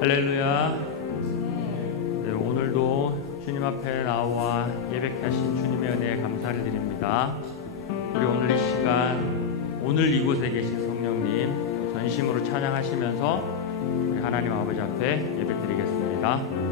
할렐루야. 네, 오늘도 주님 앞에 나와 예배케 하신 주님의 은혜에 감사를 드립니다. 우리 오늘 이 시간, 오늘 이곳에 계신 성령님 전심으로 찬양하시면서 우리 하나님 아버지 앞에 예배드리겠습니다.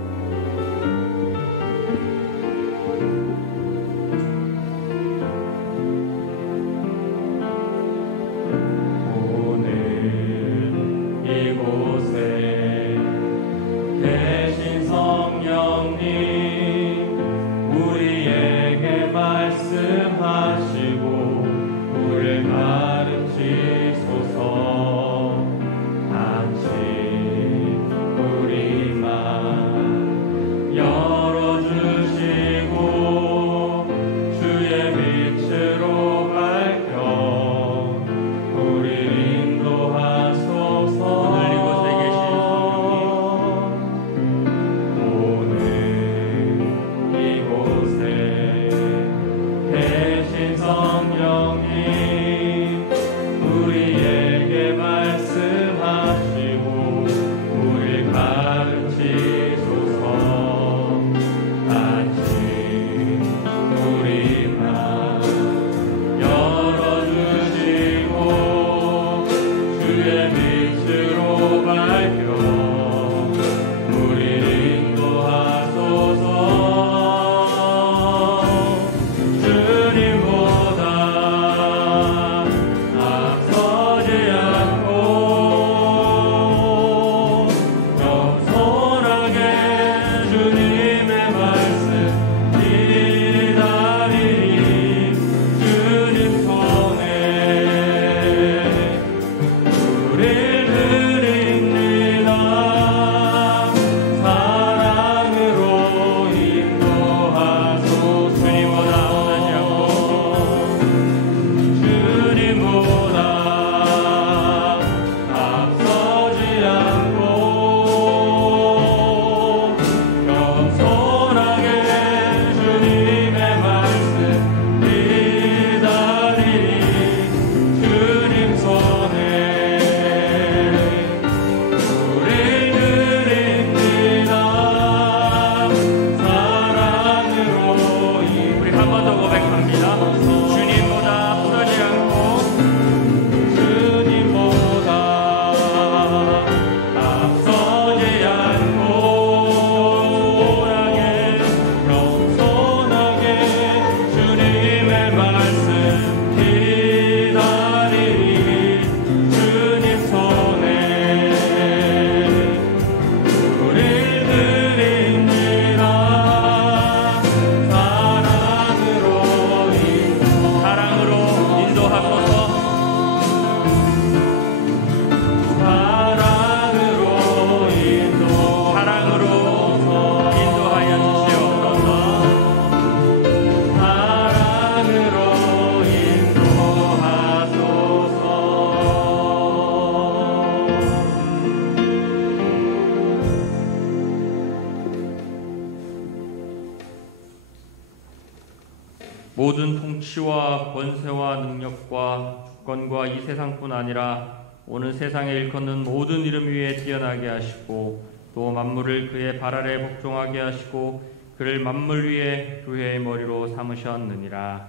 모든 통치와 권세와 능력과 주권과 이 세상뿐 아니라 오는 세상에 일컫는 모든 이름 위에 뛰어나게 하시고 또 만물을 그의 발 아래 복종하게 하시고 그를 만물 위에 교회의 머리로 삼으셨느니라.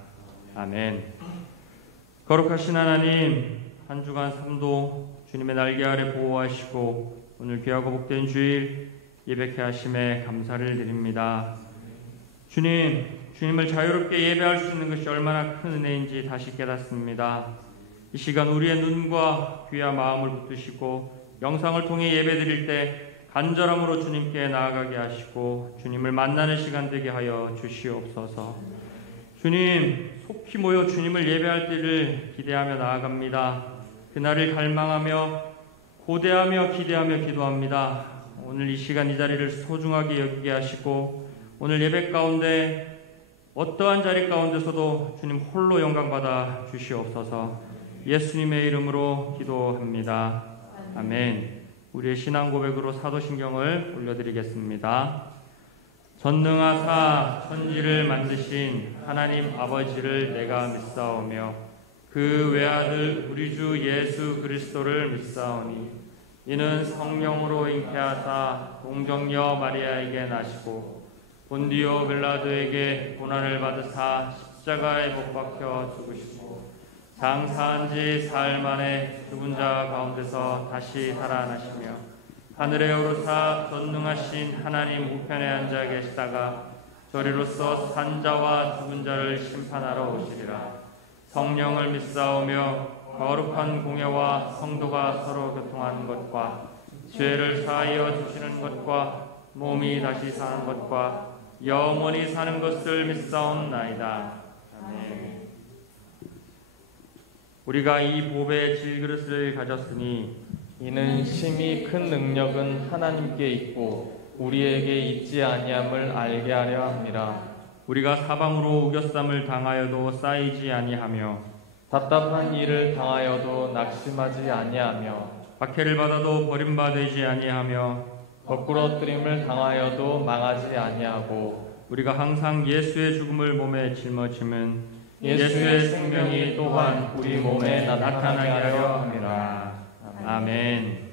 아멘. 거룩하신 하나님, 한 주간 삶도 주님의 날개 아래 보호하시고 오늘 귀하고 복된 주일 예배케 하심에 감사를 드립니다. 주님을 자유롭게 예배할 수 있는 것이 얼마나 큰 은혜인지 다시 깨닫습니다. 이 시간 우리의 눈과 귀와 마음을 붙드시고 영상을 통해 예배드릴 때 간절함으로 주님께 나아가게 하시고 주님을 만나는 시간 되게 하여 주시옵소서. 주님, 속히 모여 주님을 예배할 때를 기대하며 나아갑니다. 그날을 갈망하며 고대하며 기대하며 기도합니다. 오늘 이 시간 이 자리를 소중하게 여기게 하시고 오늘 예배 가운데 어떠한 자리 가운데서도 주님 홀로 영광받아 주시옵소서. 예수님의 이름으로 기도합니다. 아멘. 우리의 신앙 고백으로 사도신경을 올려드리겠습니다. 전능하사 천지를 만드신 하나님 아버지를 내가 믿사오며 그 외아들 우리 주 예수 그리스도를 믿사오니 이는 성령으로 잉태하사 동정녀 마리아에게 나시고 본디오 빌라도에게 고난을 받으사 십자가에 못 박혀 죽으시고 장사한 지 사흘 만에 죽은 자 가운데서 다시 살아나시며 하늘에 오르사 전능하신 하나님 우편에 앉아 계시다가 저리로서 산 자와 죽은 자를 심판하러 오시리라. 성령을 믿사오며 거룩한 공예와 성도가 서로 교통하는 것과 죄를 사하여 주시는 것과 몸이 다시 사는 것과 영원히 사는 것을 믿사옵나이다. 아멘. 우리가 이 보배의 질그릇을 가졌으니 이는 심히 큰 능력은 하나님께 있고 우리에게 있지 아니함을 알게 하려 함이라. 우리가 사방으로 우겨쌈을 당하여도 쌓이지 아니하며 답답한 일을 당하여도 낙심하지 아니하며 박해를 받아도 버림받지 아니하며 거꾸러뜨림을 당하여도 망하지 아니하고 우리가 항상 예수의 죽음을 몸에 짊어짐은 예수의 생명이 또한 우리 몸에 나타나게 하려 함이라. 아멘.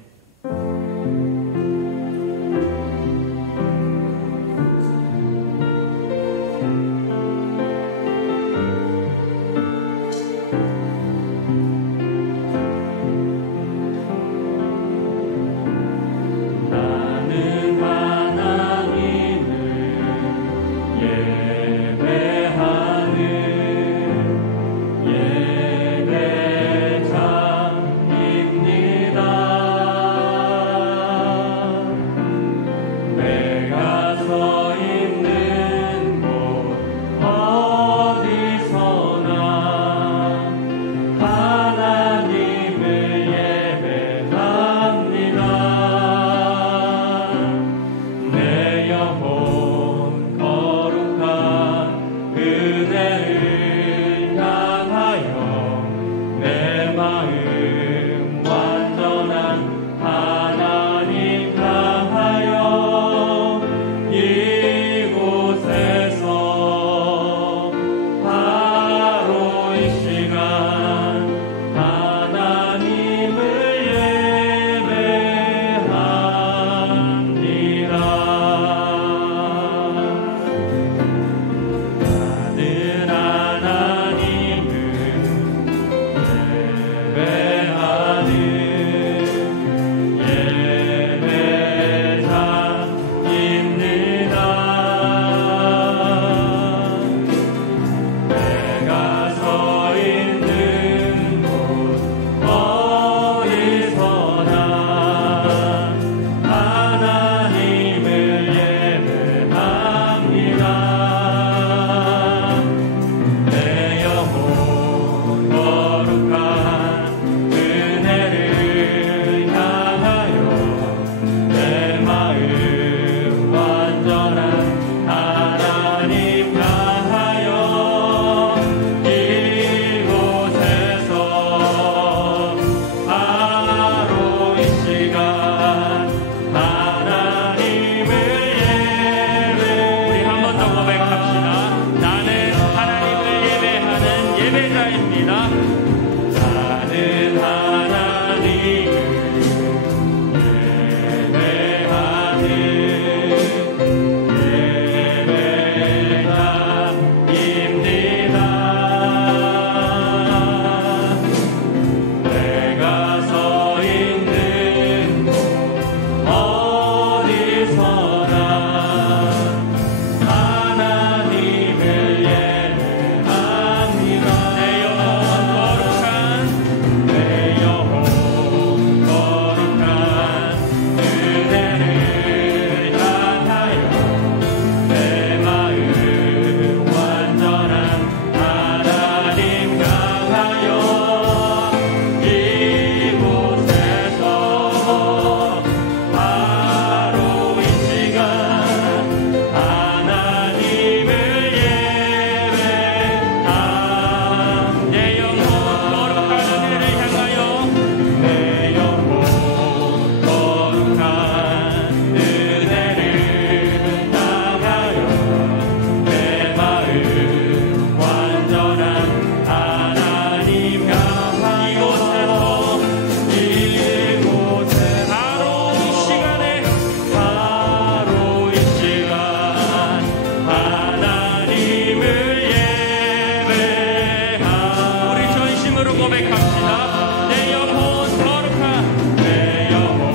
고백합시다. 내 영혼 거룩한 내 영혼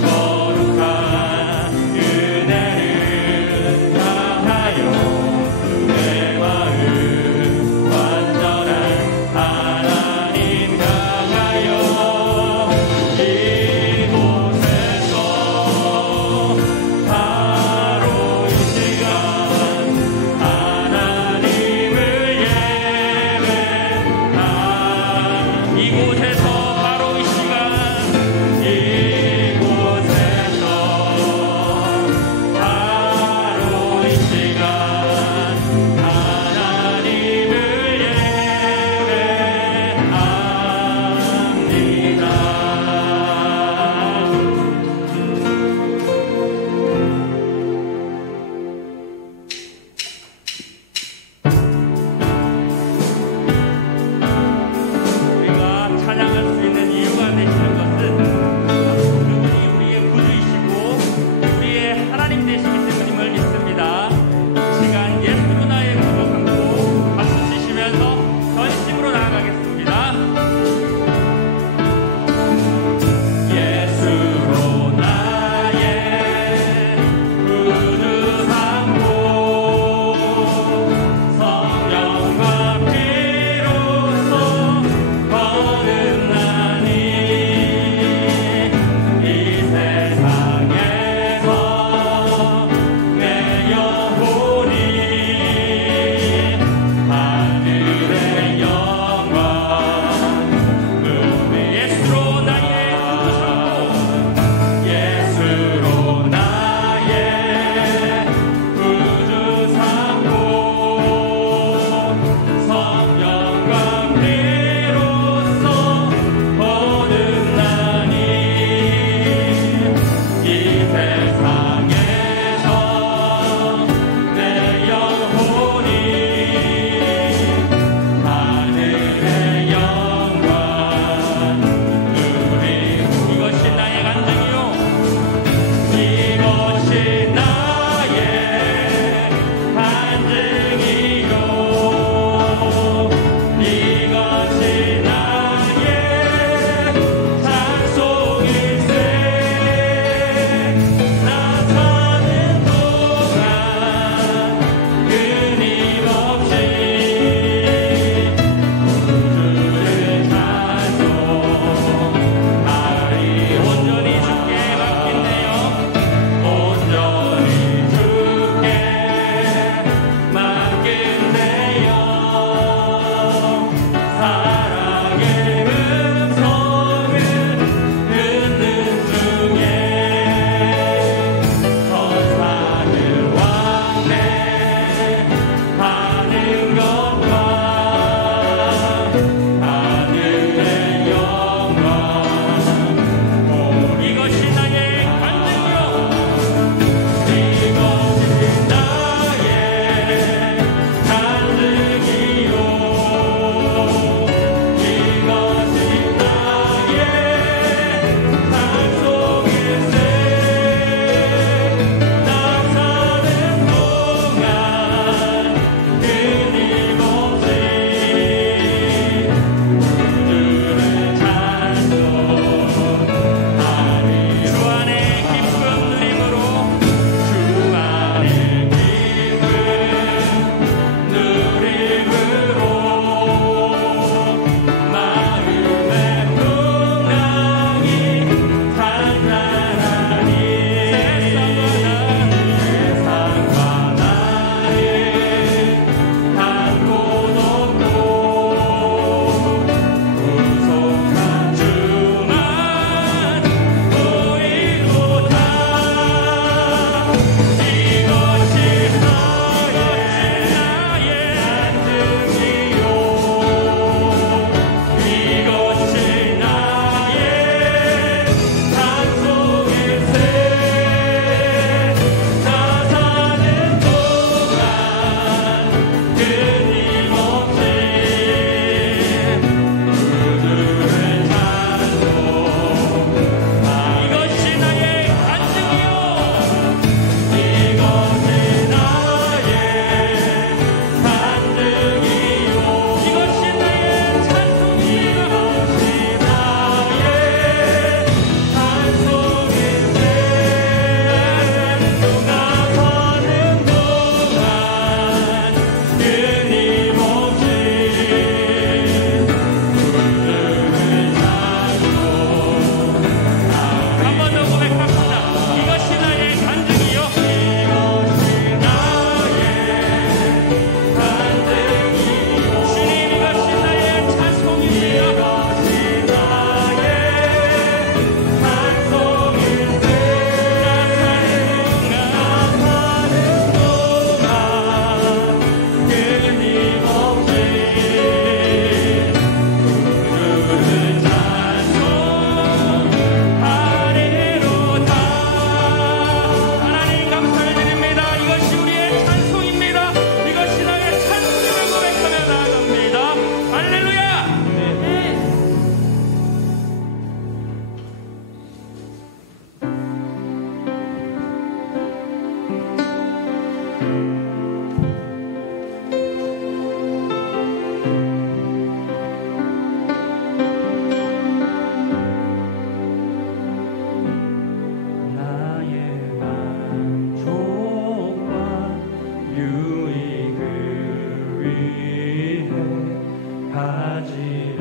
거룩한 은혜를 당하여 내 마음 완전한 하나님 향하여 이곳에서 바로 이 시간 하나님을 예배하니 가지려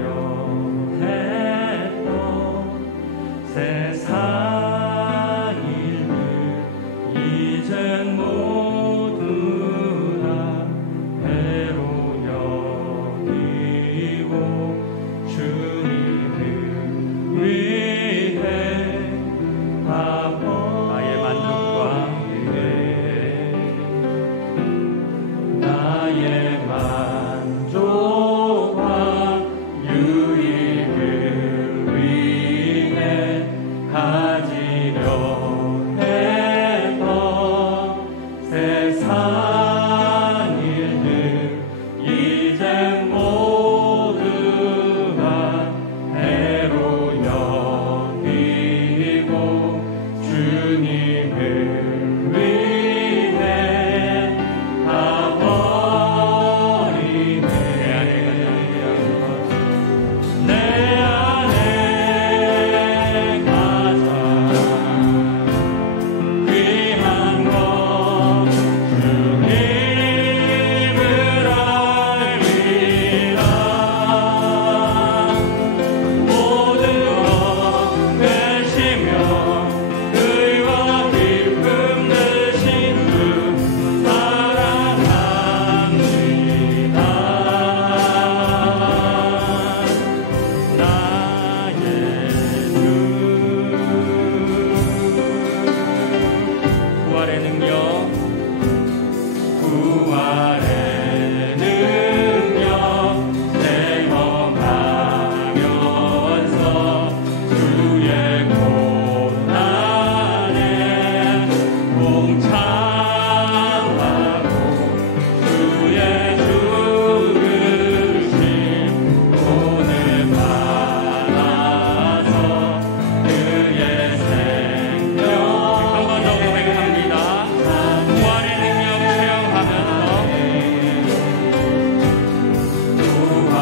했던 세상 일들 이젠 모두 다 배로 여기고 주님을 위해 나의 만족과 나의 만족과 유익을 위해 가지려 했던 세상 일들 이젠 모두 다 해로 여기고 주님을 위해 다 버리네. 내 안에 가자 귀한 것 주님을 알리라. 모든 것 되시며 의와 기쁨 되신 주 사랑합니다. 나의 주 부활의 능력 체험하면서 주의 고난에 동참하고 주의 죽으심 오늘 받아서 그의 생명 한 번 더 고백합니다. 부활의 능력 체험하면서 부활의 능력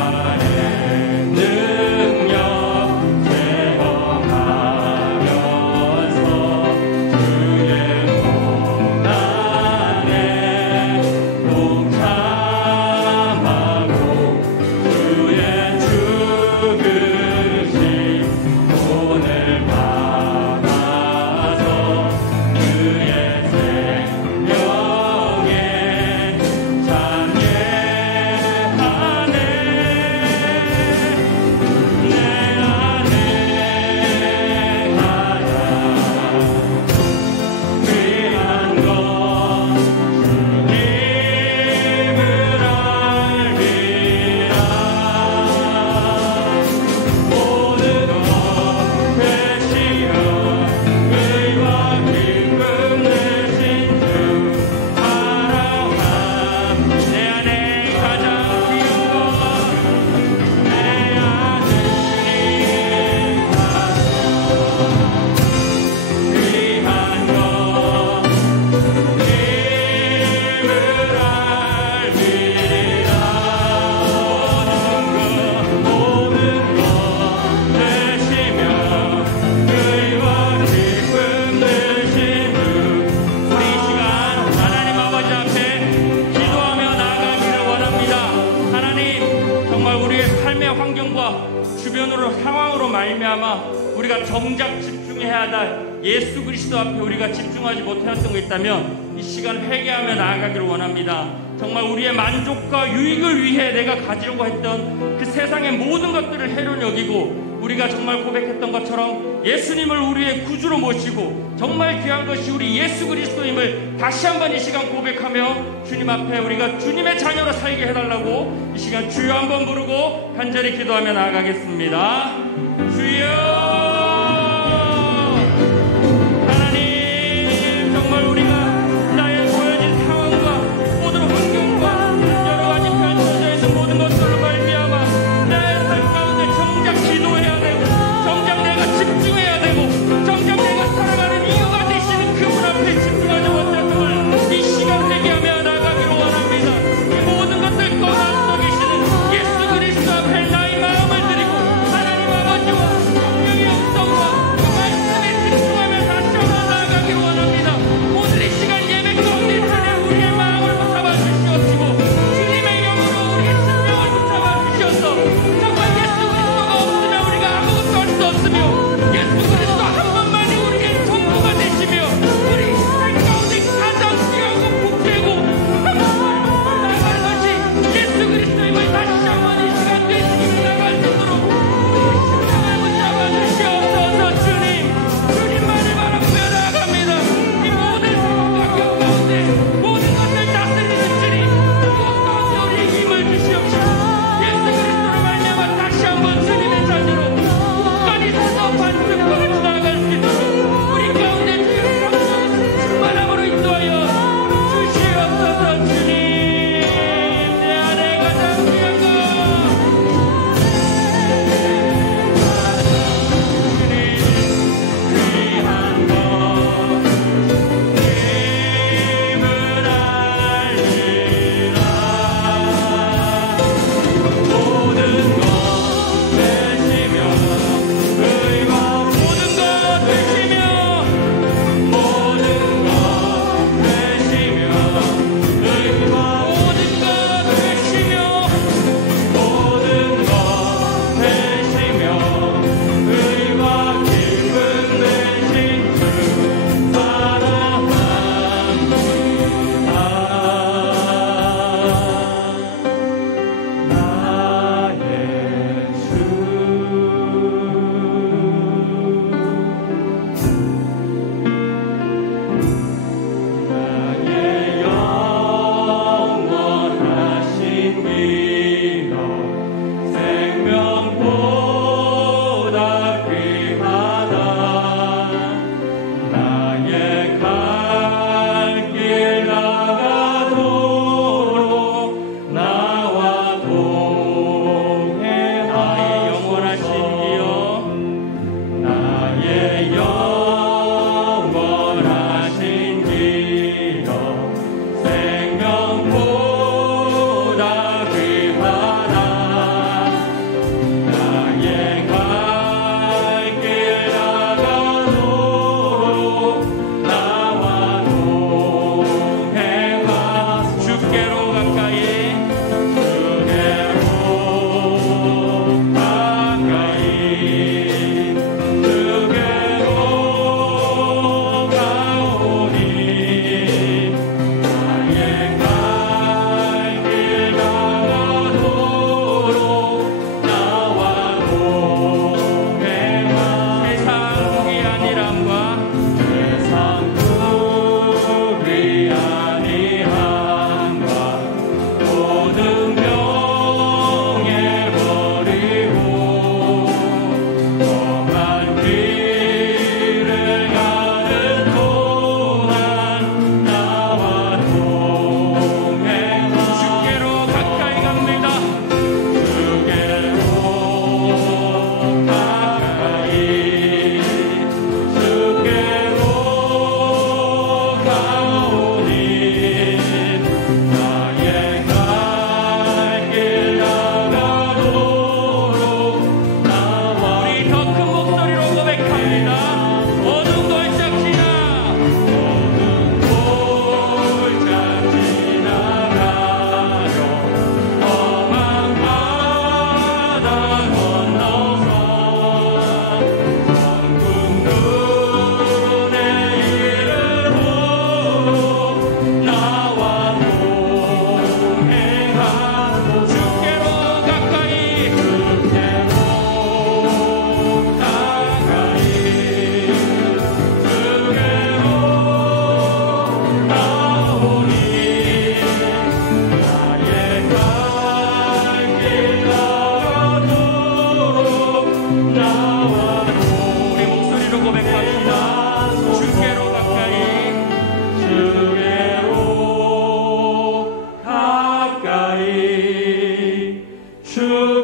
체험하면서 주의 고난에 동참하고 주의 죽으심 오늘 받아서 그의 생명에 참여하네. 내 안에 가자 귀한 것 주님을 알리라. 모든 것 되시며 의와 기쁨 되신 주 사랑함. 내 안에 가장 귀한 것 내 안에 주님 귀한 것 주님을 알리라. 모든 것 되시며 의와 기쁨 되신 주. 우리 이 시간 하나님 아버지 앞에 기도하며 나아가기를 원합니다. 하나님, 정말 우리의 삶의 환경과 주변으로 상황으로 말미암아 우리가 정작 집중해야 할 예수 그리스도 앞에 우리가 집중하지 못하였던 거 있다면 이 시간 회개하며 나아가기를 원합니다. 정말 우리의 만족과 유익을 위해 내가 가지려고 했던 그 세상의 모든 것들을 해로 여기고 우리가 정말 고백했던 것처럼 예수님을 우리의 구주로 모시고 정말 귀한 것이 우리 예수 그리스도임을 다시 한번 이 시간 고백하며 주님 앞에 우리가 주님의 자녀로 살게 해달라고 이 시간 주여 한번 부르고 간절히 기도하며 나아가겠습니다. 주여, 하나님, 정말 우리가 나의 보여진 상황과 모든 환경과 여러 가지 펼쳐져 있는 모든 것들로 말미암아 내 삶 가운데 정작 기도해야 되고 정작 내가 집중해야 되고 정작 내가 살아가는 이유가 되시는 그분 앞에 집중하지 못했던 걸 이 시간 회개하며 나가기로 원합니다. 이 모든 것들 떠나서 계시는 예수 그리스도 앞에 나의 마음을 드리고 하나님 아버지와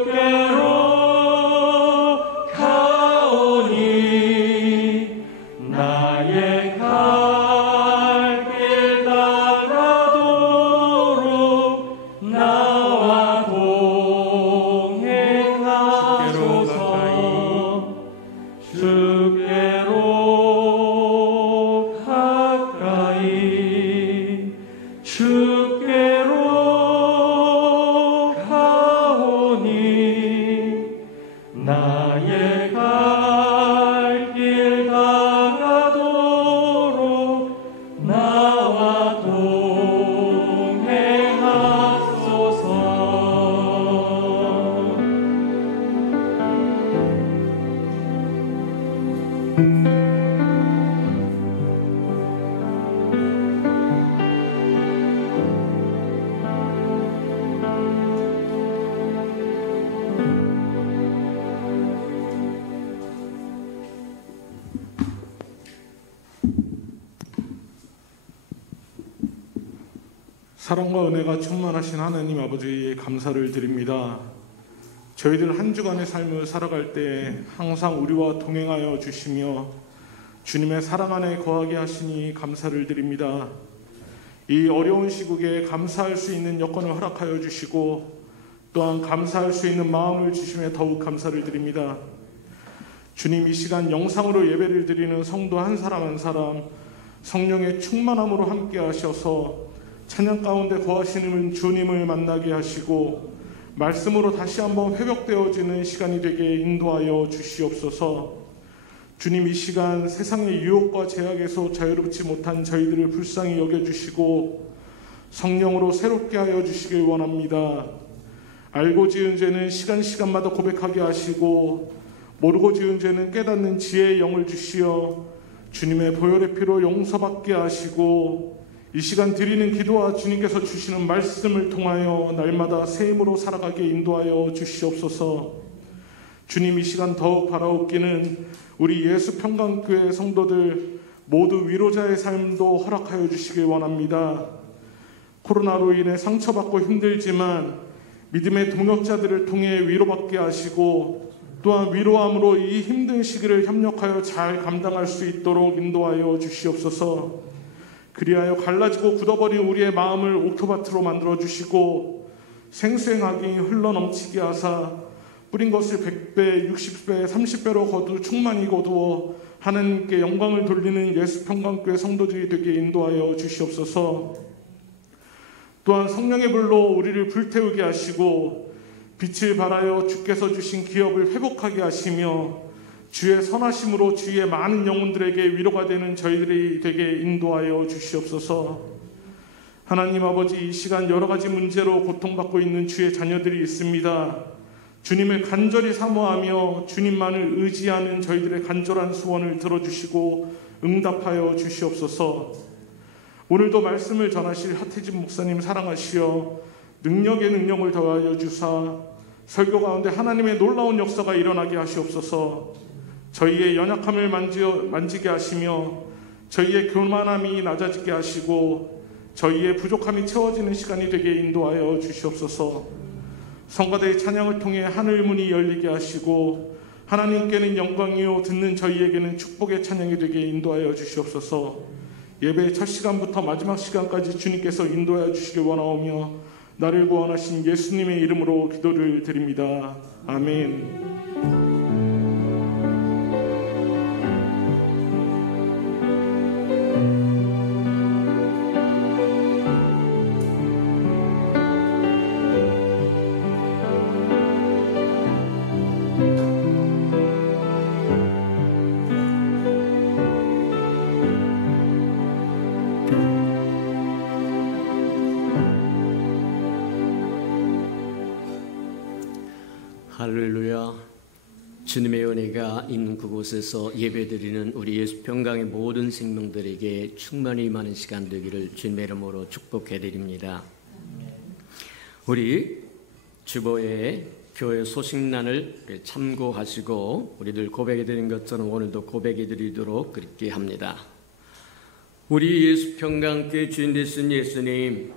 주께로 가오니 나의 갈 길 따라도록 나와 동행하소서. 주께로 가까이 주께로 가오니 나의 갈 길 다가도록 나와 동행하소서. 사랑과 은혜가 충만하신 하나님 아버지에 감사를 드립니다. 저희들 한 주간의 삶을 살아갈 때 항상 우리와 동행하여 주시며 주님의 사랑 안에 거하게 하시니 감사를 드립니다. 이 어려운 시국에 감사할 수 있는 여건을 허락하여 주시고 또한 감사할 수 있는 마음을 주심에 더욱 감사를 드립니다. 주님, 이 시간 영상으로 예배를 드리는 성도 한 사람 한 사람 성령의 충만함으로 함께 하셔서 찬양 가운데 거하시는 주님을 만나게 하시고 말씀으로 다시 한번 회복되어지는 시간이 되게 인도하여 주시옵소서. 주님, 이 시간 세상의 유혹과 제약에서 자유롭지 못한 저희들을 불쌍히 여겨주시고 성령으로 새롭게 하여 주시길 원합니다. 알고 지은 죄는 시간마다 고백하게 하시고 모르고 지은 죄는 깨닫는 지혜의 영을 주시어 주님의 보혈의 피로 용서받게 하시고 이 시간 드리는 기도와 주님께서 주시는 말씀을 통하여 날마다 새 힘으로 살아가게 인도하여 주시옵소서. 주님, 이 시간 더욱 바라옵기는 우리 예수평강교회 성도들 모두 위로자의 삶도 허락하여 주시길 원합니다. 코로나로 인해 상처받고 힘들지만 믿음의 동역자들을 통해 위로받게 하시고 또한 위로함으로 이 힘든 시기를 협력하여 잘 감당할 수 있도록 인도하여 주시옵소서. 그리하여 갈라지고 굳어버린 우리의 마음을 옥토밭으로 만들어 주시고 생수행하기 흘러넘치게 하사 뿌린 것을 100배, 60배, 30배로 거두 충만히 거두어 하나님께 영광을 돌리는 예수평강교회 성도들이 되게 인도하여 주시옵소서. 또한 성령의 불로 우리를 불태우게 하시고 빛을 발하여 주께서 주신 기업을 회복하게 하시며 주의 선하심으로 주의 많은 영혼들에게 위로가 되는 저희들이 되게 인도하여 주시옵소서. 하나님 아버지, 이 시간 여러 가지 문제로 고통받고 있는 주의 자녀들이 있습니다. 주님을 간절히 사모하며 주님만을 의지하는 저희들의 간절한 소원을 들어주시고 응답하여 주시옵소서. 오늘도 말씀을 전하실 하태진 목사님 사랑하시어 능력의 능력을 더하여 주사 설교 가운데 하나님의 놀라운 역사가 일어나게 하시옵소서. 저희의 연약함을 만지게 하시며 저희의 교만함이 낮아지게 하시고 저희의 부족함이 채워지는 시간이 되게 인도하여 주시옵소서. 성가대의 찬양을 통해 하늘 문이 열리게 하시고 하나님께는 영광이요 듣는 저희에게는 축복의 찬양이 되게 인도하여 주시옵소서. 예배의 첫 시간부터 마지막 시간까지 주님께서 인도하여 주시길 원하오며 나를 구원하신 예수님의 이름으로 기도를 드립니다. 아멘. 할렐루야. 주님의 은혜가 있는 그곳에서 예배드리는 우리 예수평강의 모든 생명들에게 충만히 임하는 시간 되기를 주님의 이름으로 축복해드립니다. 우리 주보의 교회 소식란을 참고하시고 우리들 고백해드린 것처럼 오늘도 고백해드리도록 그렇게 합니다. 우리 예수평강교회 주인 되신 예수님,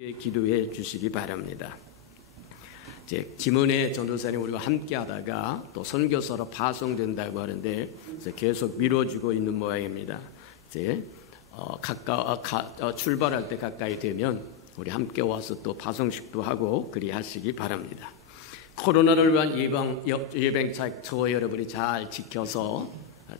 기도해 주시기 바랍니다. 이제 김은혜 전도사님 우리가 함께하다가 또 선교사로 파송된다고 하는데 계속 미뤄지고 있는 모양입니다. 이제 출발할 때 가까이 되면 우리 함께 와서 또 파송식도 하고 그리 하시기 바랍니다. 코로나를 위한 예방차 저와 여러분이 잘 지켜서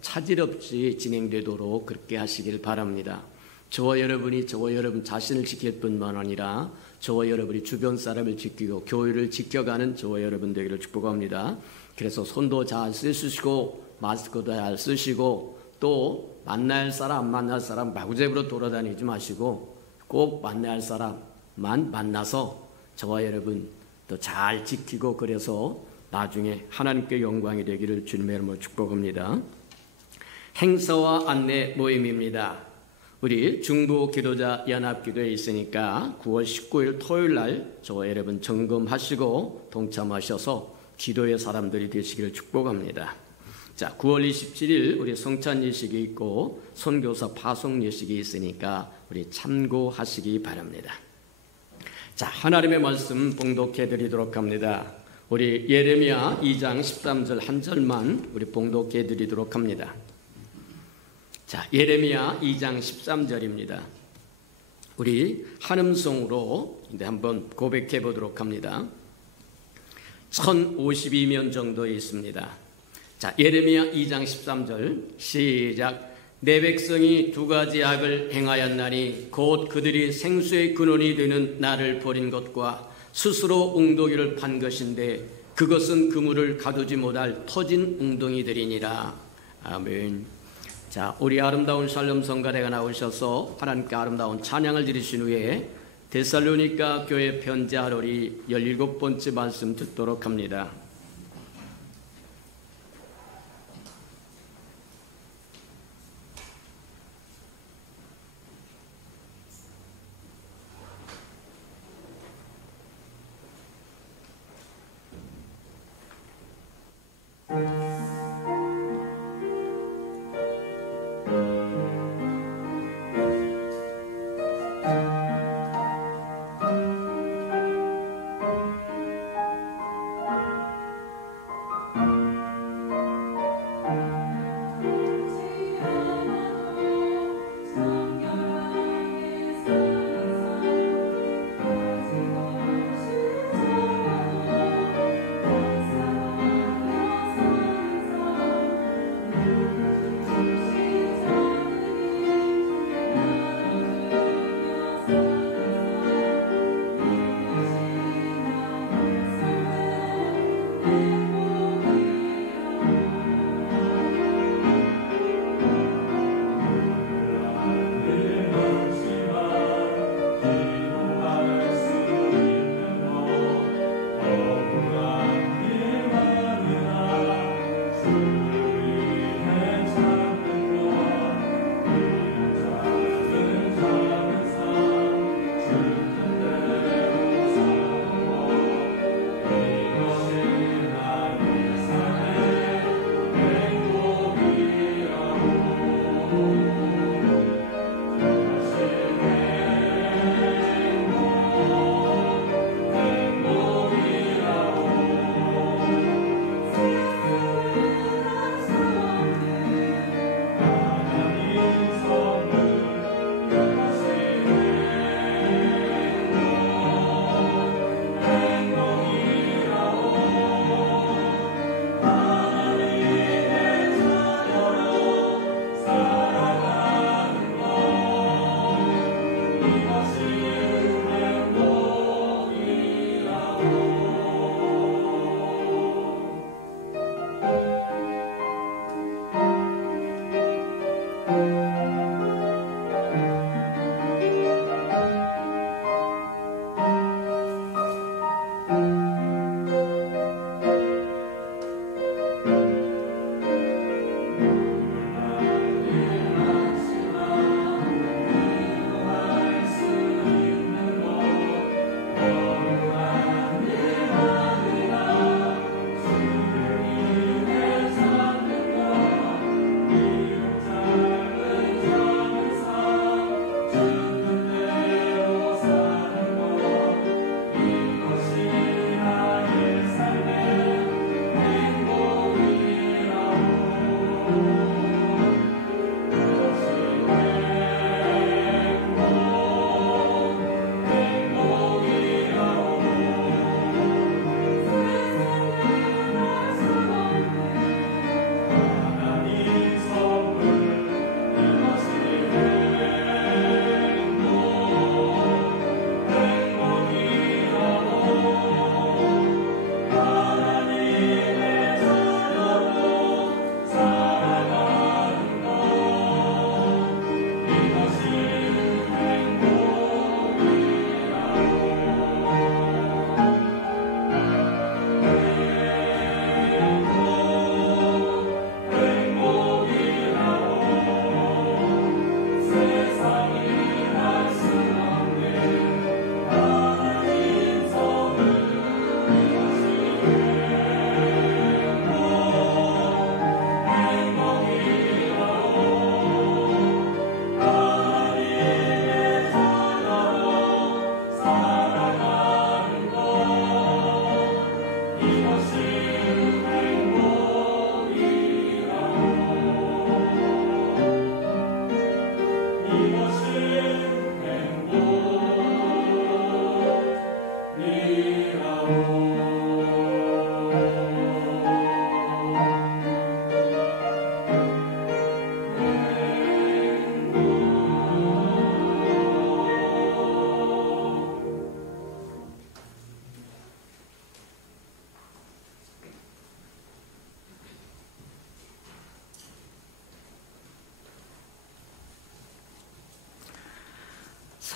차질 없이 진행되도록 그렇게 하시길 바랍니다. 저와 여러분 자신을 지킬 뿐만 아니라 저와 여러분이 주변 사람을 지키고 교회를 지켜가는 저와 여러분 되기를 축복합니다. 그래서 손도 잘 쓰시고 마스크도 잘 쓰시고 또 만나야 할 사람 안 만날 사람 마구잡이로 돌아다니지 마시고 꼭 만나야 할 사람만 만나서 저와 여러분 또 잘 지키고 그래서 나중에 하나님께 영광이 되기를 주님의 이름으로 축복합니다. 행사와 안내 모임입니다. 우리 중부 기도자 연합기도에 있으니까 9월 19일 토요일 날 저와 여러분 점검하시고 동참하셔서 기도의 사람들이 되시기를 축복합니다. 자, 9월 27일 우리 성찬 예식이 있고 선교사 파송 예식이 있으니까 우리 참고하시기 바랍니다. 자, 하나님의 말씀 봉독해 드리도록 합니다. 우리 예레미야 2장 13절 한 절만 우리 봉독해 드리도록 합니다. 자, 예레미야 2장 13절입니다. 우리 한음성으로 한번 고백해 보도록 합니다. 1052면 정도 있습니다. 자, 예레미야 2장 13절 시작. 내 백성이 두 가지 악을 행하였나니 곧 그들이 생수의 근원이 되는 나를 버린 것과 스스로 웅덩이를 판 것인데 그것은 그물을 가두지 못할 터진 웅덩이들이니라. 아멘. 자, 우리 아름다운 샬롬 성가대가 나오셔서 하나님께 아름다운 찬양을 드리신 후에 데살로니가 교회 편지하로리 17번째 말씀 듣도록 합니다.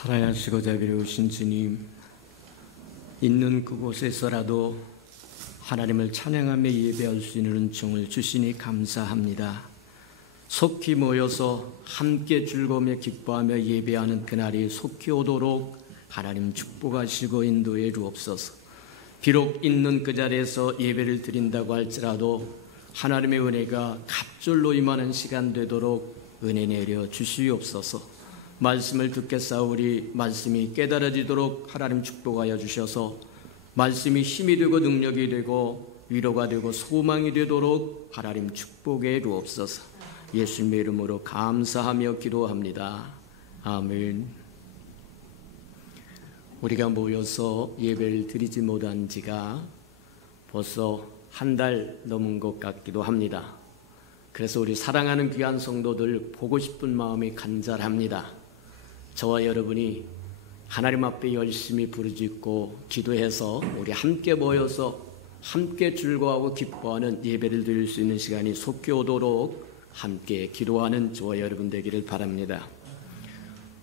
살아야시고 자비로우신 주님, 있는 그곳에서라도 하나님을 찬양하며 예배할 수 있는 은총을 주시니 감사합니다. 속히 모여서 함께 즐거우며 기뻐하며 예배하는 그날이 속히 오도록 하나님 축복하시고 인도해 주옵소서. 비록 있는 그 자리에서 예배를 드린다고 할지라도 하나님의 은혜가 갑절로 임하는 시간 되도록 은혜 내려 주시옵소서. 말씀을 듣겠사오니 말씀이 깨달아지도록 하나님 축복하여 주셔서 말씀이 힘이 되고 능력이 되고 위로가 되고 소망이 되도록 하나님 축복해 주옵소서. 예수님의 이름으로 감사하며 기도합니다. 아멘. 우리가 모여서 예배를 드리지 못한 지가 벌써 한 달 넘은 것 같기도 합니다. 그래서 우리 사랑하는 귀한 성도들 보고 싶은 마음이 간절합니다. 저와 여러분이 하나님 앞에 열심히 부르짖고 기도해서 우리 함께 모여서 함께 즐거워하고 기뻐하는 예배를 드릴 수 있는 시간이 속히 오도록 함께 기도하는 저와 여러분 되기를 바랍니다.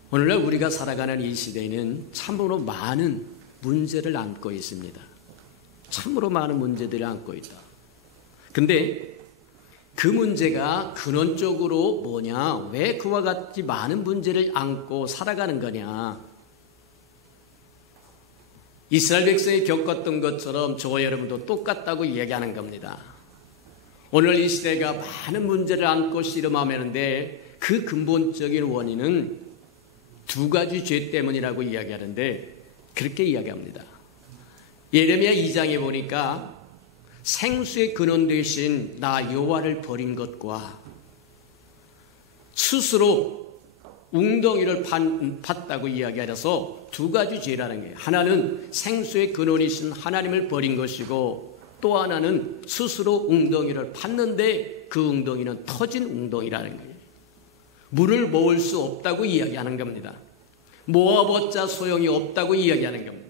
오늘날 우리가 살아가는 이 시대는 참으로 많은 문제를 안고 있습니다. 참으로 많은 문제들을 안고 있다. 근데 그 문제가 근원적으로 뭐냐? 왜 그와 같이 많은 문제를 안고 살아가는 거냐? 이스라엘 백성이 겪었던 것처럼 저와 여러분도 똑같다고 이야기하는 겁니다. 오늘 이 시대가 많은 문제를 안고 씨름하는데 그 근본적인 원인은 두 가지 죄 때문이라고 이야기하는데 그렇게 이야기합니다. 예레미야 2장에 보니까 생수의 근원 되신 나 여호와를 버린 것과 스스로 웅덩이를 팠다고 이야기하셔서 두 가지 죄라는 거예요. 하나는 생수의 근원이신 하나님을 버린 것이고 또 하나는 스스로 웅덩이를 팠는데 그 웅덩이는 터진 웅덩이라는 거예요. 물을 모을 수 없다고 이야기하는 겁니다. 모아봤자 소용이 없다고 이야기하는 겁니다.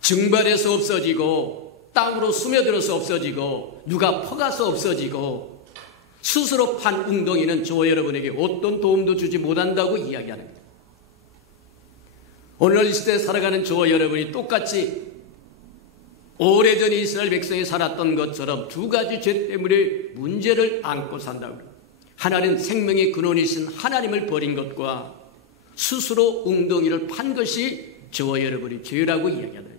증발해서 없어지고 땅으로 스며들어서 없어지고 누가 퍼가서 없어지고 스스로 판 웅덩이는 저와 여러분에게 어떤 도움도 주지 못한다고 이야기하는 거예요. 오늘 이 시대에 살아가는 저와 여러분이 똑같이 오래전 이스라엘 백성이 살았던 것처럼 두 가지 죄 때문에 문제를 안고 산다고. 하나는 생명의 근원이신 하나님을 버린 것과 스스로 웅덩이를 판 것이 저와 여러분이 죄라고 이야기하는 거예요.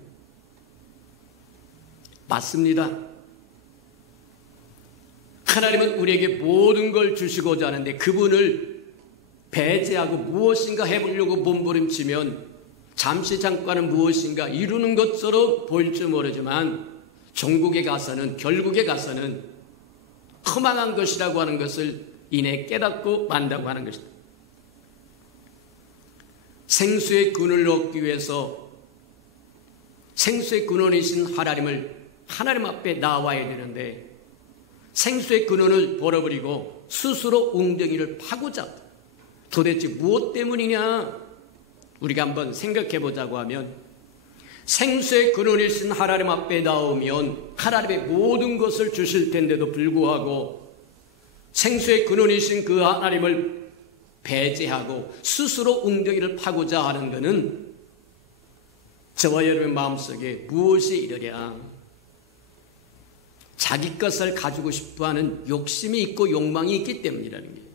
맞습니다. 하나님은 우리에게 모든 걸 주시고자 하는데 그분을 배제하고 무엇인가 해보려고 몸부림치면 잠시 잠깐은 무엇인가 이루는 것처럼 보일지 모르지만 결국에 가서는 허망한 것이라고 하는 것을 이내 깨닫고 만다고 하는 것이다. 생수의 근원을 얻기 위해서 생수의 근원이신 하나님 앞에 나와야 되는데 생수의 근원을 버려버리고 스스로 웅덩이를 파고자 도대체 무엇 때문이냐? 우리가 한번 생각해 보자고 하면 생수의 근원이신 하나님 앞에 나오면 하나님의 모든 것을 주실 텐데도 불구하고 생수의 근원이신 그 하나님을 배제하고 스스로 웅덩이를 파고자 하는 것은 저와 여러분의 마음속에 무엇이 이르랴? 자기 것을 가지고 싶어하는 욕심이 있고 욕망이 있기 때문이라는 거예요.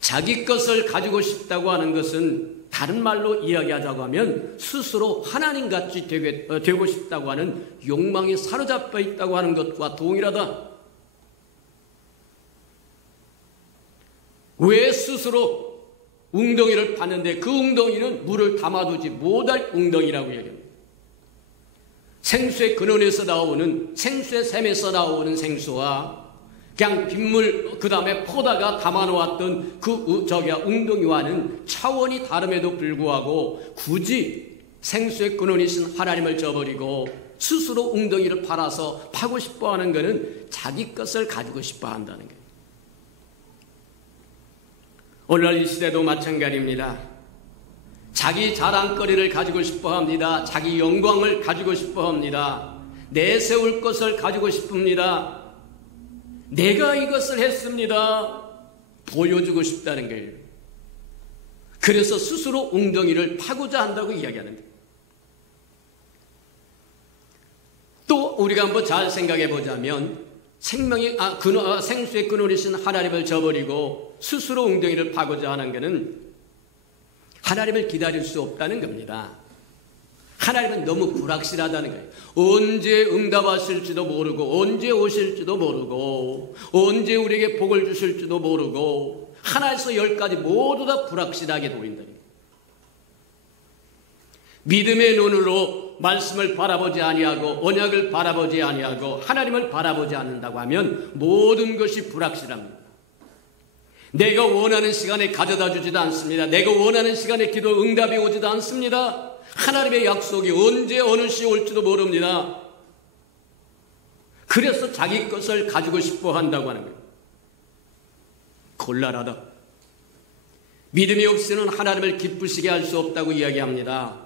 자기 것을 가지고 싶다고 하는 것은 다른 말로 이야기하자고 하면 스스로 하나님같이 되고 싶다고 하는 욕망에 사로잡혀 있다고 하는 것과 동일하다. 왜 스스로 웅덩이를 파는데 그 웅덩이는 물을 담아두지 못할 웅덩이라고 이야기합니다. 생수의 근원에서 나오는 생수의 샘에서 나오는 생수와 그냥 빗물 그 다음에 퍼다가 담아놓았던 그 웅덩이와는 차원이 다름에도 불구하고 굳이 생수의 근원이신 하나님을 저버리고 스스로 웅덩이를 파고 싶어 하는 것은 자기 것을 가지고 싶어 한다는 거예요. 오늘날 이 시대도 마찬가지입니다. 자기 자랑거리를 가지고 싶어 합니다. 자기 영광을 가지고 싶어 합니다. 내세울 것을 가지고 싶습니다. 내가 이것을 했습니다. 보여주고 싶다는 거예요. 그래서 스스로 웅덩이를 파고자 한다고 이야기하는데, 또 우리가 한번 잘 생각해 보자면 생수의 근원이신 하나님을 저버리고 스스로 웅덩이를 파고자 하는 것은 하나님을 기다릴 수 없다는 겁니다. 하나님은 너무 불확실하다는 거예요. 언제 응답하실지도 모르고, 언제 오실지도 모르고, 언제 우리에게 복을 주실지도 모르고, 하나에서 10까지 모두 다 불확실하게 보인다는 거예요. 믿음의 눈으로 말씀을 바라보지 아니하고 언약을 바라보지 아니하고 하나님을 바라보지 않는다고 하면 모든 것이 불확실합니다. 내가 원하는 시간에 가져다 주지도 않습니다. 내가 원하는 시간에 기도 응답이 오지도 않습니다. 하나님의 약속이 언제 어느 시에 올지도 모릅니다. 그래서 자기 것을 가지고 싶어 한다고 하는 거예요. 곤란하다. 믿음이 없이는 하나님을 기쁘시게 할 수 없다고 이야기합니다.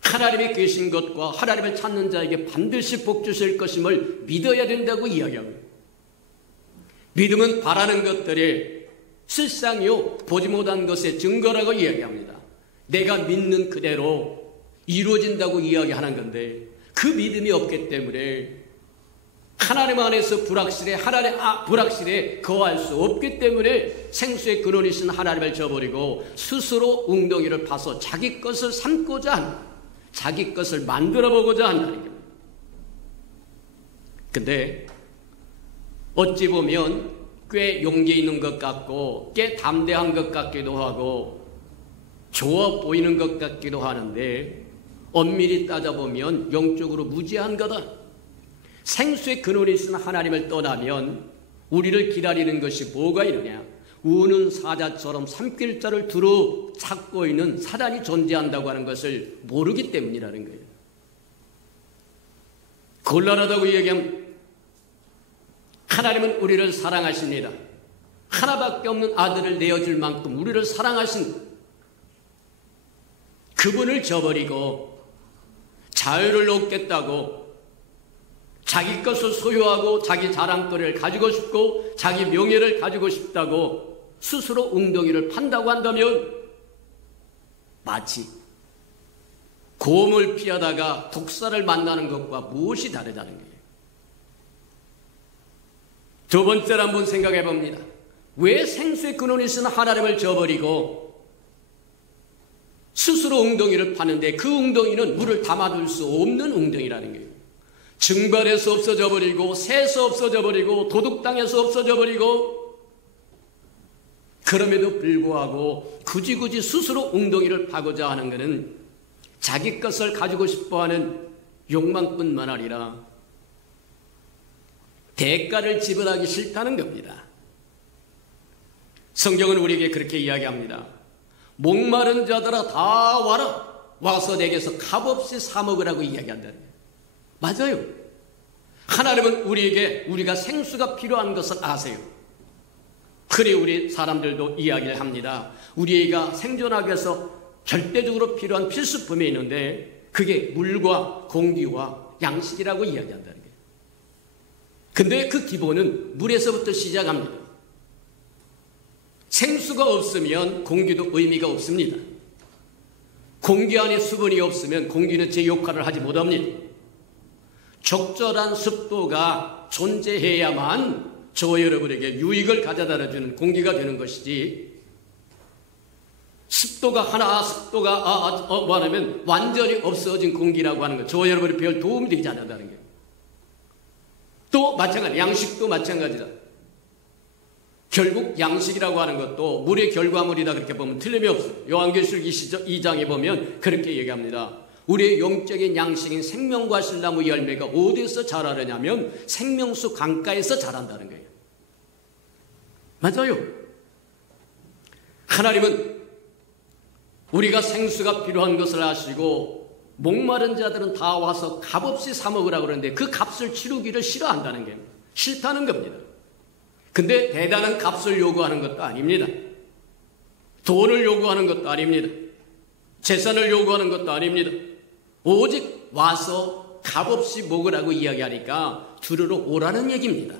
하나님이 계신 것과 하나님을 찾는 자에게 반드시 복 주실 것임을 믿어야 된다고 이야기합니다. 믿음은 바라는 것들이 실상이요 보지 못한 것의 증거라고 이야기합니다. 내가 믿는 그대로 이루어진다고 이야기하는 건데, 그 믿음이 없기 때문에 하나님 안에서 불확실에 거할 수 없기 때문에 생수의 근원이신 하나님을 저버리고 스스로 웅덩이를 파서 자기 것을 삼고자 하는, 자기 것을 만들어 보고자 한다는 겁니다. 근데 어찌 보면 꽤 용기 있는 것 같고 꽤 담대한 것 같기도 하고 좋아 보이는 것 같기도 하는데, 엄밀히 따져보면 영적으로 무지한 거다. 생수의 근원이신 하나님을 떠나면 우리를 기다리는 것이 뭐가 있느냐? 우는 사자처럼 삼킬자를 두루 찾고 있는 사단이 존재한다고 하는 것을 모르기 때문이라는 거예요. 곤란하다고 얘기하면, 하나님은 우리를 사랑하십니다. 하나밖에 없는 아들을 내어줄 만큼 우리를 사랑하신 그분을 저버리고 자유를 얻겠다고 자기 것을 소유하고 자기 자랑거리를 가지고 싶고 자기 명예를 가지고 싶다고 스스로 웅덩이를 판다고 한다면 마치 곰을 피하다가 독사를 만나는 것과 무엇이 다르다는 거예요. 두 번째로 한번 생각해 봅니다. 왜 생수의 근원이신 하나님을 저버리고 스스로 웅덩이를 파는데 그 웅덩이는 물을 담아둘 수 없는 웅덩이라는 거예요. 증발해서 없어져 버리고 새서 없어져 버리고 도둑당해서 없어져 버리고, 그럼에도 불구하고 굳이 스스로 웅덩이를 파고자 하는 것은 자기 것을 가지고 싶어하는 욕망뿐만 아니라 대가를 지불하기 싫다는 겁니다. 성경은 우리에게 그렇게 이야기합니다. 목마른 자들아 다 와라, 와서 내게서 값없이 사 먹으라고 이야기한다는 거예요. 맞아요. 하나님은 우리가 생수가 필요한 것을 아세요. 그래 우리 사람들도 이야기를 합니다. 우리가 생존하기 위해서 절대적으로 필요한 필수품이 있는데 그게 물과 공기와 양식이라고 이야기한다는 거예요. 근데 그 기본은 물에서부터 시작합니다. 생수가 없으면 공기도 의미가 없습니다. 공기 안에 수분이 없으면 공기는 제 역할을 하지 못합니다. 적절한 습도가 존재해야만 저 여러분에게 유익을 가져다주는 공기가 되는 것이지, 습도가 뭐냐면 완전히 없어진 공기라고 하는 것, 저 여러분이 별 도움이 되지 않는다는 거예요. 또 마찬가지, 양식도 마찬가지다. 결국 양식이라고 하는 것도 물의 결과물이다, 그렇게 보면 틀림이 없어요. 요한계시록 2장에 보면 그렇게 얘기합니다. 우리의 영적인 양식인 생명과 실나무 열매가 어디서 자라느냐면 생명수 강가에서 자란다는 거예요. 맞아요. 하나님은 우리가 생수가 필요한 것을 아시고 목마른 자들은 다 와서 값없이 사 먹으라고 그러는데 그 값을 치르기를 싫어한다는 게 싫다는 겁니다. 근데 대단한 값을 요구하는 것도 아닙니다. 돈을 요구하는 것도 아닙니다. 재산을 요구하는 것도 아닙니다. 오직 와서 값없이 먹으라고 이야기하니까 들으러 오라는 얘기입니다.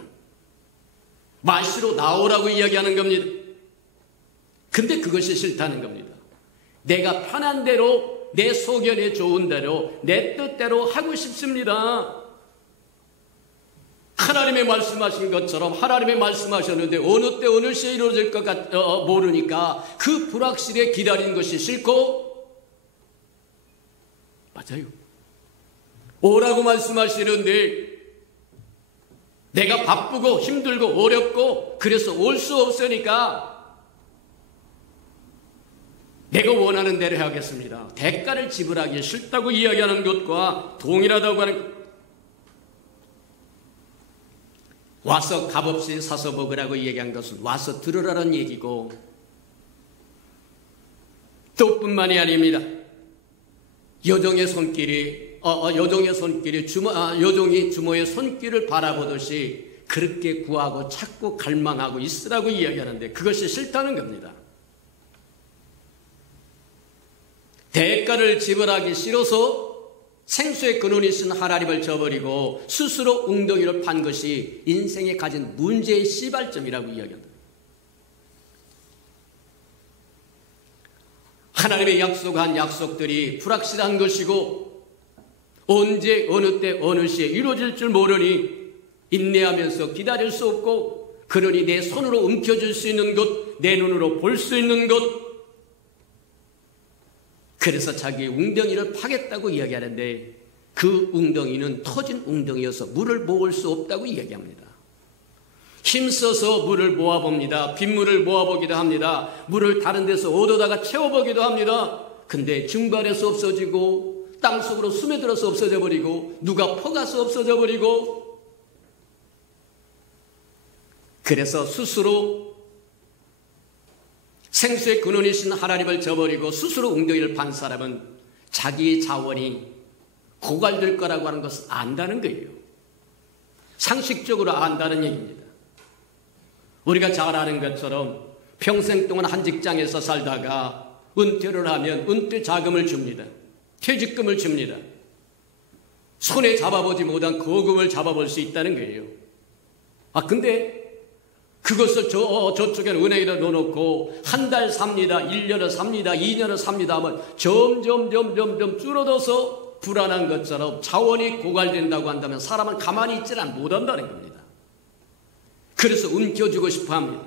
마시러 나오라고 이야기하는 겁니다. 근데 그것이 싫다는 겁니다. 내가 편한 대로, 내 소견에 좋은 대로, 내 뜻대로 하고 싶습니다. 하나님의 말씀하신 것처럼 하나님의 말씀하셨는데 어느 때 어느 시에 이루어질 것 모르니까 그 불확실에 기다리는 것이 싫고, 맞아요. 오라고 말씀하시는데 내가 바쁘고 힘들고 어렵고 그래서 올 수 없으니까 내가 원하는 대로 하겠습니다. 대가를 지불하기 싫다고 이야기하는 것과 동일하다고 하는, 와서 값없이 사서 먹으라고 얘기한 것은 와서 들으라는 얘기고, 또 뿐만이 아닙니다. 여종이 주모의 손길을 바라보듯이 그렇게 구하고 찾고 갈망하고 있으라고 이야기하는데 그것이 싫다는 겁니다. 대가를 지불하기 싫어서 생수의 근원이신 하나님을 저버리고 스스로 웅덩이를 판 것이 인생에 가진 문제의 시발점이라고 이야기한다. 하나님의 약속한 약속들이 불확실한 것이고 언제 어느 때 어느 시에 이루어질 줄 모르니 인내하면서 기다릴 수 없고, 그러니 내 손으로 움켜쥘 수 있는 것, 내 눈으로 볼 수 있는 것, 그래서 자기 웅덩이를 파겠다고 이야기하는데 그 웅덩이는 터진 웅덩이여서 물을 모을 수 없다고 이야기합니다. 힘써서 물을 모아봅니다. 빗물을 모아보기도 합니다. 물을 다른 데서 얻어다가 채워보기도 합니다. 근데 증발해서 없어지고 땅속으로 스며들어서 없어져 버리고 누가 퍼가서 없어져 버리고, 그래서 스스로 생수의 근원이신 하나님을 저버리고 스스로 웅덩이를 판 사람은 자기의 자원이 고갈될 거라고 하는 것을 안다는 거예요. 상식적으로 안다는 얘기입니다. 우리가 잘 아는 것처럼 평생 동안 한 직장에서 살다가 은퇴를 하면 은퇴 자금을 줍니다. 퇴직금을 줍니다. 손에 잡아보지 못한 거금을 잡아볼 수 있다는 거예요. 근데 그것을 저쪽에는 은행에다 넣어놓고 한 달 삽니다. 1년을 삽니다. 2년을 삽니다 하면 점점 줄어들어서 불안한 것처럼 자원이 고갈된다고 한다면 사람은 가만히 있지는 못한다는 겁니다. 그래서 움켜쥐고 싶어 합니다.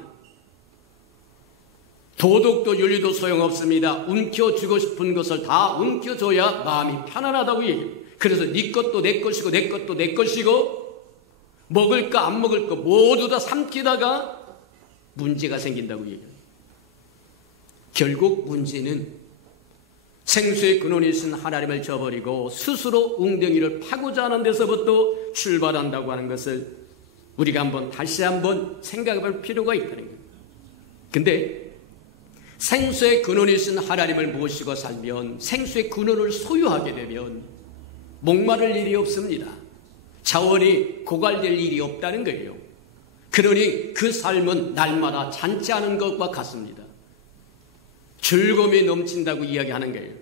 도덕도 윤리도 소용없습니다. 움켜쥐고 싶은 것을 다 움켜줘야 마음이 편안하다고 얘기해요. 그래서 네 것도 내 것이고 내 것도 내 것이고 먹을 거 안 먹을 거 모두 다 삼키다가 문제가 생긴다고 얘기해요. 결국 문제는 생수의 근원이신 하나님을 저버리고 스스로 웅덩이를 파고자 하는 데서부터 출발한다고 하는 것을 우리가 다시 한번 생각해 볼 필요가 있다는 거예요. 근데 생수의 근원이신 하나님을 모시고 살면, 생수의 근원을 소유하게 되면 목마를 일이 없습니다. 자원이 고갈될 일이 없다는 거예요. 그러니 그 삶은 날마다 잔치하는 것과 같습니다. 즐거움이 넘친다고 이야기하는 거예요.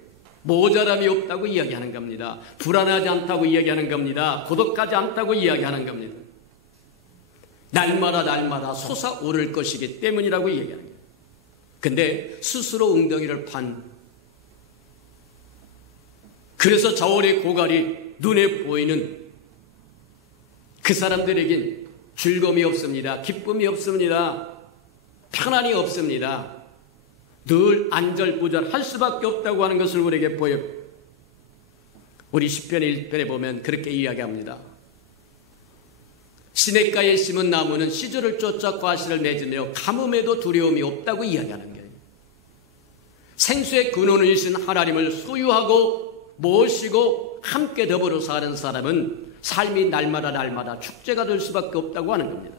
모자람이 없다고 이야기하는 겁니다. 불안하지 않다고 이야기하는 겁니다. 고독하지 않다고 이야기하는 겁니다. 날마다 솟아오를 것이기 때문이라고 이야기하는 거예요. 근데 스스로 웅덩이를 판, 그래서 자원의 고갈이 눈에 보이는 그 사람들에겐 즐거움이 없습니다. 기쁨이 없습니다. 편안이 없습니다. 늘 안절부절할 수밖에 없다고 하는 것을 우리에게 보여요. 우리 시편 1편에 보면 그렇게 이야기합니다. 시냇가에 심은 나무는 시절을 쫓아 과실을 맺으며 가뭄에도 두려움이 없다고 이야기하는 거예요. 생수의 근원이신 하나님을 소유하고 모시고 함께 더불어 사는 사람은 삶이 날마다 축제가 될 수밖에 없다고 하는 겁니다.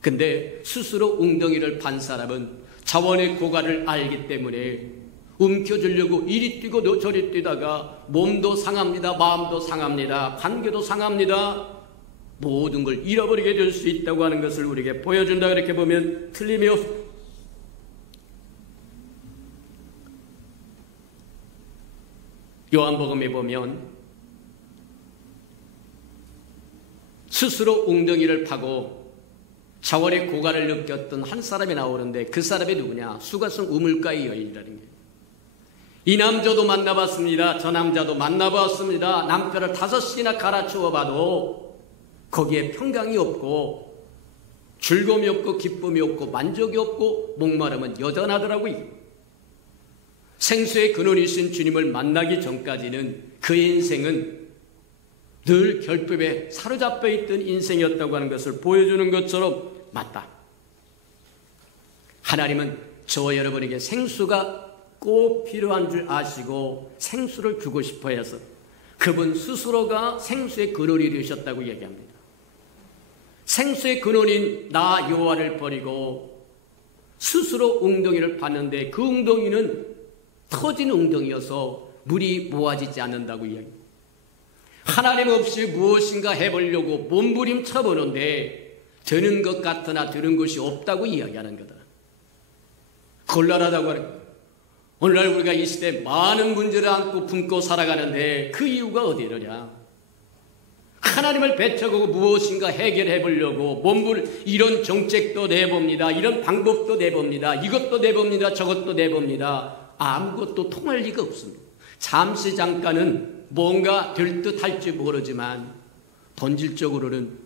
근데 스스로 웅덩이를 판 사람은 자원의 고갈을 알기 때문에 움켜쥐려고 이리 뛰고 저리 뛰다가 몸도 상합니다. 마음도 상합니다. 관계도 상합니다. 모든 걸 잃어버리게 될 수 있다고 하는 것을 우리에게 보여준다. 그렇게 보면 틀림이 없습니다. 요한복음에 보면 스스로 웅덩이를 파고 자월의 고갈을 느꼈던 한 사람이 나오는데 그 사람이 누구냐? 수가성 우물가의 여인이라는 거예요. 이 남자도 만나봤습니다. 저 남자도 만나봤습니다. 남편을 5씩이나 갈아치워 봐도 거기에 평강이 없고 즐거움이 없고 기쁨이 없고 만족이 없고 목마름은 여전하더라고요. 생수의 근원이신 주님을 만나기 전까지는 그의 인생은 늘 결핍에 사로잡혀 있던 인생이었다고 하는 것을 보여주는 것처럼 맞다. 하나님은 저와 여러분에게 생수가 꼭 필요한 줄 아시고 생수를 주고 싶어 해서 그분 스스로가 생수의 근원이 되셨다고 얘기합니다. 생수의 근원인 나 여호와를 버리고 스스로 웅덩이를 봤는데 그 웅덩이는 터진 웅덩이여서 물이 모아지지 않는다고 이야기합니다. 하나님 없이 무엇인가 해보려고 몸부림쳐 보는데 되는 것 같으나 되는 것이 없다고 이야기하는 거다. 곤란하다고 하는 거다. 오늘날 우리가 이 시대에 많은 문제를 안고 품고 살아가는데 그 이유가 어디로냐? 하나님을 배척하고 무엇인가 해결해 보려고 몸부림 이런 정책도 내봅니다. 이런 방법도 내봅니다. 이것도 내봅니다. 저것도 내봅니다. 아무것도 통할 리가 없습니다. 잠시 잠깐은 뭔가 될 듯 할지 모르지만 본질적으로는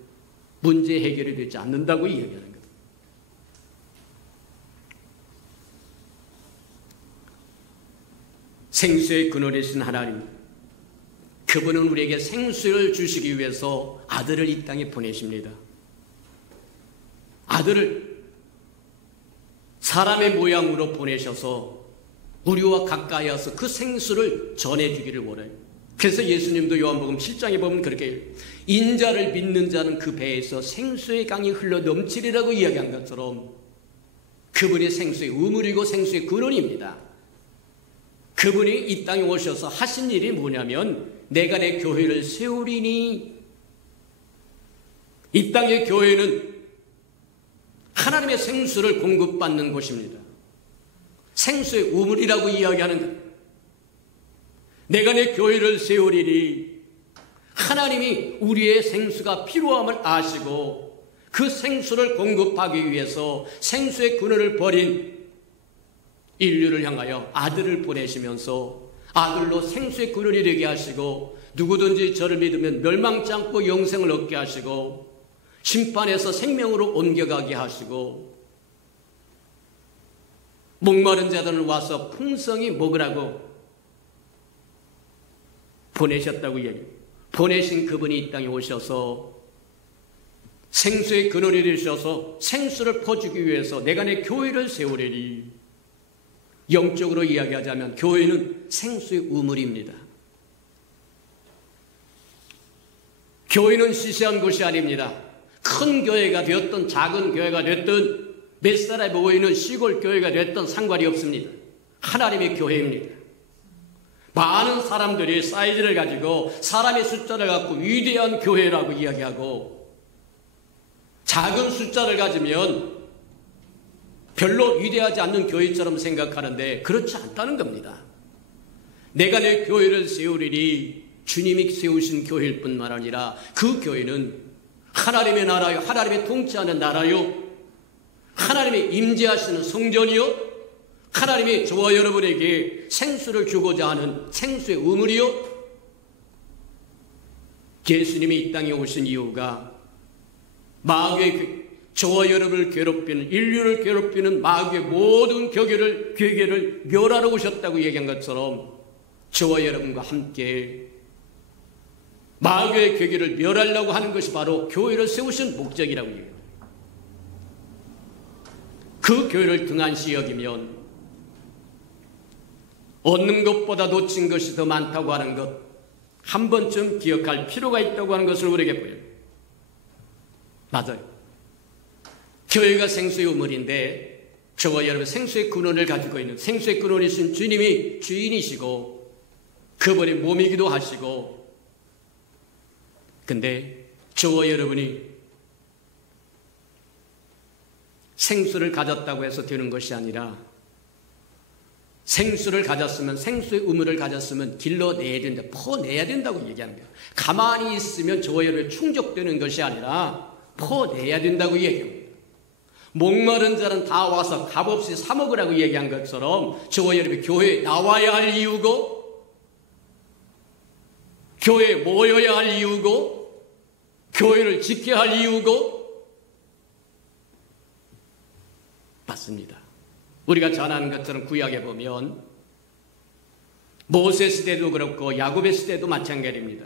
문제 해결이 되지 않는다고 이야기하는 겁니다. 생수의 근원이신 하나님, 그분은 우리에게 생수를 주시기 위해서 아들을 이 땅에 보내십니다. 아들을 사람의 모양으로 보내셔서 우리와 가까이 와서 그 생수를 전해주기를 원해요. 그래서 예수님도 요한복음 7장에 보면 그렇게 해요. 인자를 믿는 자는 그 배에서 생수의 강이 흘러 넘치리라고 이야기한 것처럼 그분이 생수의 우물이고 생수의 근원입니다. 그분이 이 땅에 오셔서 하신 일이 뭐냐면 내가 내 교회를 세우리니, 이 땅의 교회는 하나님의 생수를 공급받는 곳입니다. 생수의 우물이라고 이야기하는 것. 내가 내 교회를 세우리니 하나님이 우리의 생수가 필요함을 아시고 그 생수를 공급하기 위해서 생수의 근원을 버린 인류를 향하여 아들을 보내시면서 아들로 생수의 근원이 되게 하시고 누구든지 저를 믿으면 멸망치 않고 영생을 얻게 하시고 심판에서 생명으로 옮겨가게 하시고 목마른 자들은 와서 풍성히 먹으라고 보내셨다고 이야기해요. 보내신 그분이 이 땅에 오셔서 생수의 근원이 되셔서 생수를 퍼주기 위해서 내가 내 교회를 세우리니, 영적으로 이야기하자면 교회는 생수의 우물입니다. 교회는 시시한 곳이 아닙니다. 큰 교회가 되었든 작은 교회가 됐든 몇 사람이 모이는 시골 교회가 됐든 상관이 없습니다. 하나님의 교회입니다. 많은 사람들이 사이즈를 가지고 사람의 숫자를 갖고 위대한 교회라고 이야기하고 작은 숫자를 가지면 별로 위대하지 않는 교회처럼 생각하는데 그렇지 않다는 겁니다. 내가 내 교회를 세우리니 주님이 세우신 교회일 뿐만 아니라 그 교회는 하나님의 나라요, 하나님의 통치하는 나라요, 하나님의 임재하시는 성전이요, 하나님이 저와 여러분에게 생수를 주고자 하는 생수의 우물이요, 예수님이 이 땅에 오신 이유가 마귀의 저와 여러분을 괴롭히는, 인류를 괴롭히는 마귀의 모든 괴계를 멸하러 오셨다고 얘기한 것처럼 저와 여러분과 함께 마귀의 괴계를 멸하려고 하는 것이 바로 교회를 세우신 목적이라고 얘기합니다. 그 교회를 등한시 여기면 얻는 것보다 놓친 것이 더 많다고 하는 것, 한 번쯤 기억할 필요가 있다고 하는 것을 우리에게 보여요. 맞아요. 교회가 생수의 우물인데 저와 여러분 생수의 근원을 가지고 있는 생수의 근원이신 주님이 주인이시고 그분의 몸이기도 하시고, 근데 저와 여러분이 생수를 가졌다고 해서 되는 것이 아니라 생수를 가졌으면, 생수의 우물을 가졌으면 길러내야 된다, 퍼내야 된다고 얘기하는 거예요. 가만히 있으면 저와 여러분이 충족되는 것이 아니라 퍼내야 된다고 얘기합니다. 목마른 자는 다 와서 값없이 사 먹으라고 얘기한 것처럼 저와 여러분이 교회에 나와야 할 이유고, 교회에 모여야 할 이유고, 교회를 지켜야 할 이유고, 맞습니다. 우리가 잘 아는 것처럼 구약에 보면 모세 시대도 그렇고 야곱의 시대도 마찬가지입니다.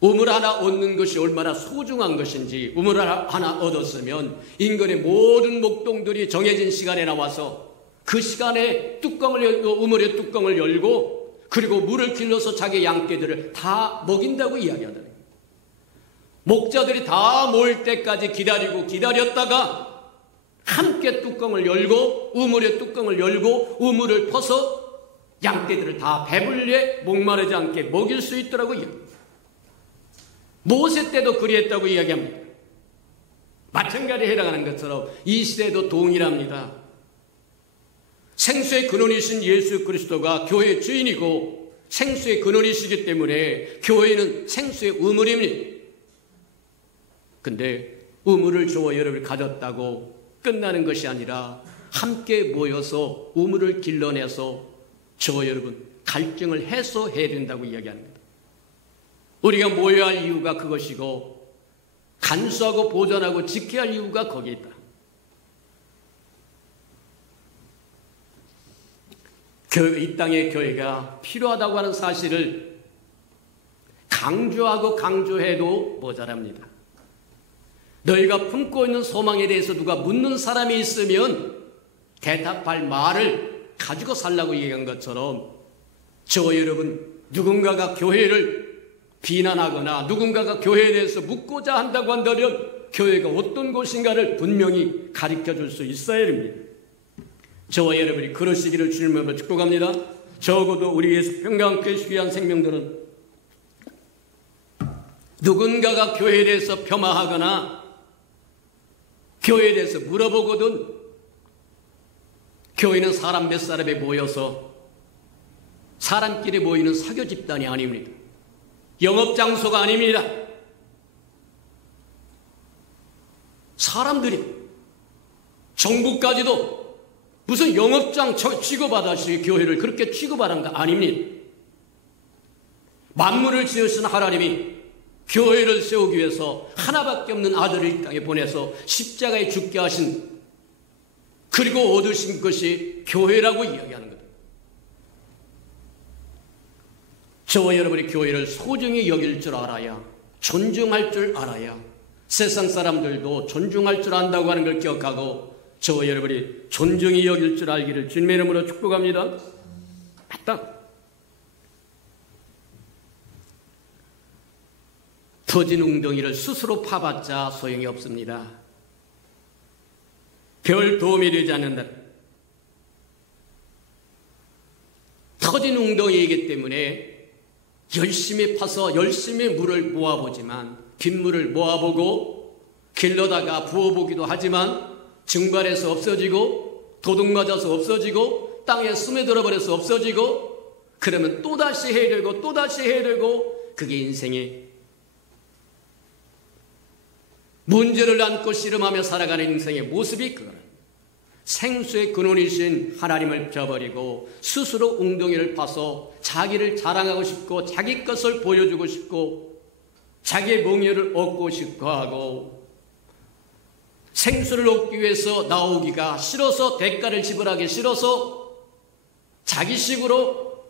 우물 하나 얻는 것이 얼마나 소중한 것인지, 우물 하나 얻었으면 인근의 모든 목동들이 정해진 시간에 나와서 그 시간에 뚜껑을 열고, 우물의 뚜껑을 열고, 그리고 물을 길러서 자기 양떼들을 다 먹인다고 이야기하더래요. 목자들이 다 모일 때까지 기다렸다가 함께 뚜껑을 열고, 우물의 뚜껑을 열고 우물을 퍼서 양떼들을 다 배불리 목마르지 않게 먹일 수 있더라고 이야기합니다. 모세 때도 그리했다고 이야기합니다. 마찬가지에 해당하는 것처럼 이 시대도 동일합니다. 생수의 근원이신 예수 그리스도가 교회의 주인이고 생수의 근원이시기 때문에 교회는 생수의 우물입니다. 근데 우물을 저와 여러분이 가졌다고 끝나는 것이 아니라 함께 모여서 우물을 길러내서 저와 여러분 갈증을 해소해야 된다고 이야기합니다. 우리가 모여야 할 이유가 그것이고, 간수하고 보존하고 지켜야 할 이유가 거기에 있다. 이 땅의 교회가 필요하다고 하는 사실을 강조하고 강조해도 모자랍니다. 너희가 품고 있는 소망에 대해서 누가 묻는 사람이 있으면 대답할 말을 가지고 살라고 얘기한 것처럼, 저와 여러분 누군가가 교회를 비난하거나 누군가가 교회에 대해서 묻고자 한다고 한다면 교회가 어떤 곳인가를 분명히 가르쳐줄 수 있어야 됩니다. 저와 여러분이 그러시기를 주님으로 축복합니다. 적어도 우리 예수 평강교회 귀한 생명들은 누군가가 교회에 대해서 폄하하거나 교회에 대해서 물어보거든, 교회는 사람 몇 사람에 모여서 사람끼리 모이는 사교 집단이 아닙니다. 영업장소가 아닙니다. 사람들이, 정부까지도 무슨 영업장 취급하다시피 교회를 그렇게 취급하는 거 아닙니다. 만물을 지으신 하나님이 교회를 세우기 위해서 하나밖에 없는 아들을 이 땅에 보내서 십자가에 죽게 하신, 그리고 얻으신 것이 교회라고 이야기하는 거다. 저와 여러분이 교회를 소중히 여길 줄 알아야, 존중할 줄 알아야 세상 사람들도 존중할 줄 안다고 하는 걸 기억하고 저와 여러분이 존중히 여길 줄 알기를 주님의 이름으로 축복합니다. 맞다. 터진 웅덩이를 스스로 파봤자 소용이 없습니다. 별 도움이 되지 않는다. 터진 웅덩이이기 때문에 열심히 파서 열심히 물을 모아보지만, 빗물을 모아보고 길러다가 부어보기도 하지만 증발해서 없어지고 도둑 맞아서 없어지고 땅에 스며들어 버려서 없어지고, 그러면 또다시 해야 되고 또다시 해야 되고, 그게 인생의 문제를 안고 씨름하며 살아가는 인생의 모습이 그거라. 생수의 근원이신 하나님을 저버리고 스스로 웅덩이를 파서 자기를 자랑하고 싶고 자기 것을 보여주고 싶고 자기의 몽열을 얻고 싶고 하고, 생수를 얻기 위해서 나오기가 싫어서, 대가를 지불하기 싫어서 자기식으로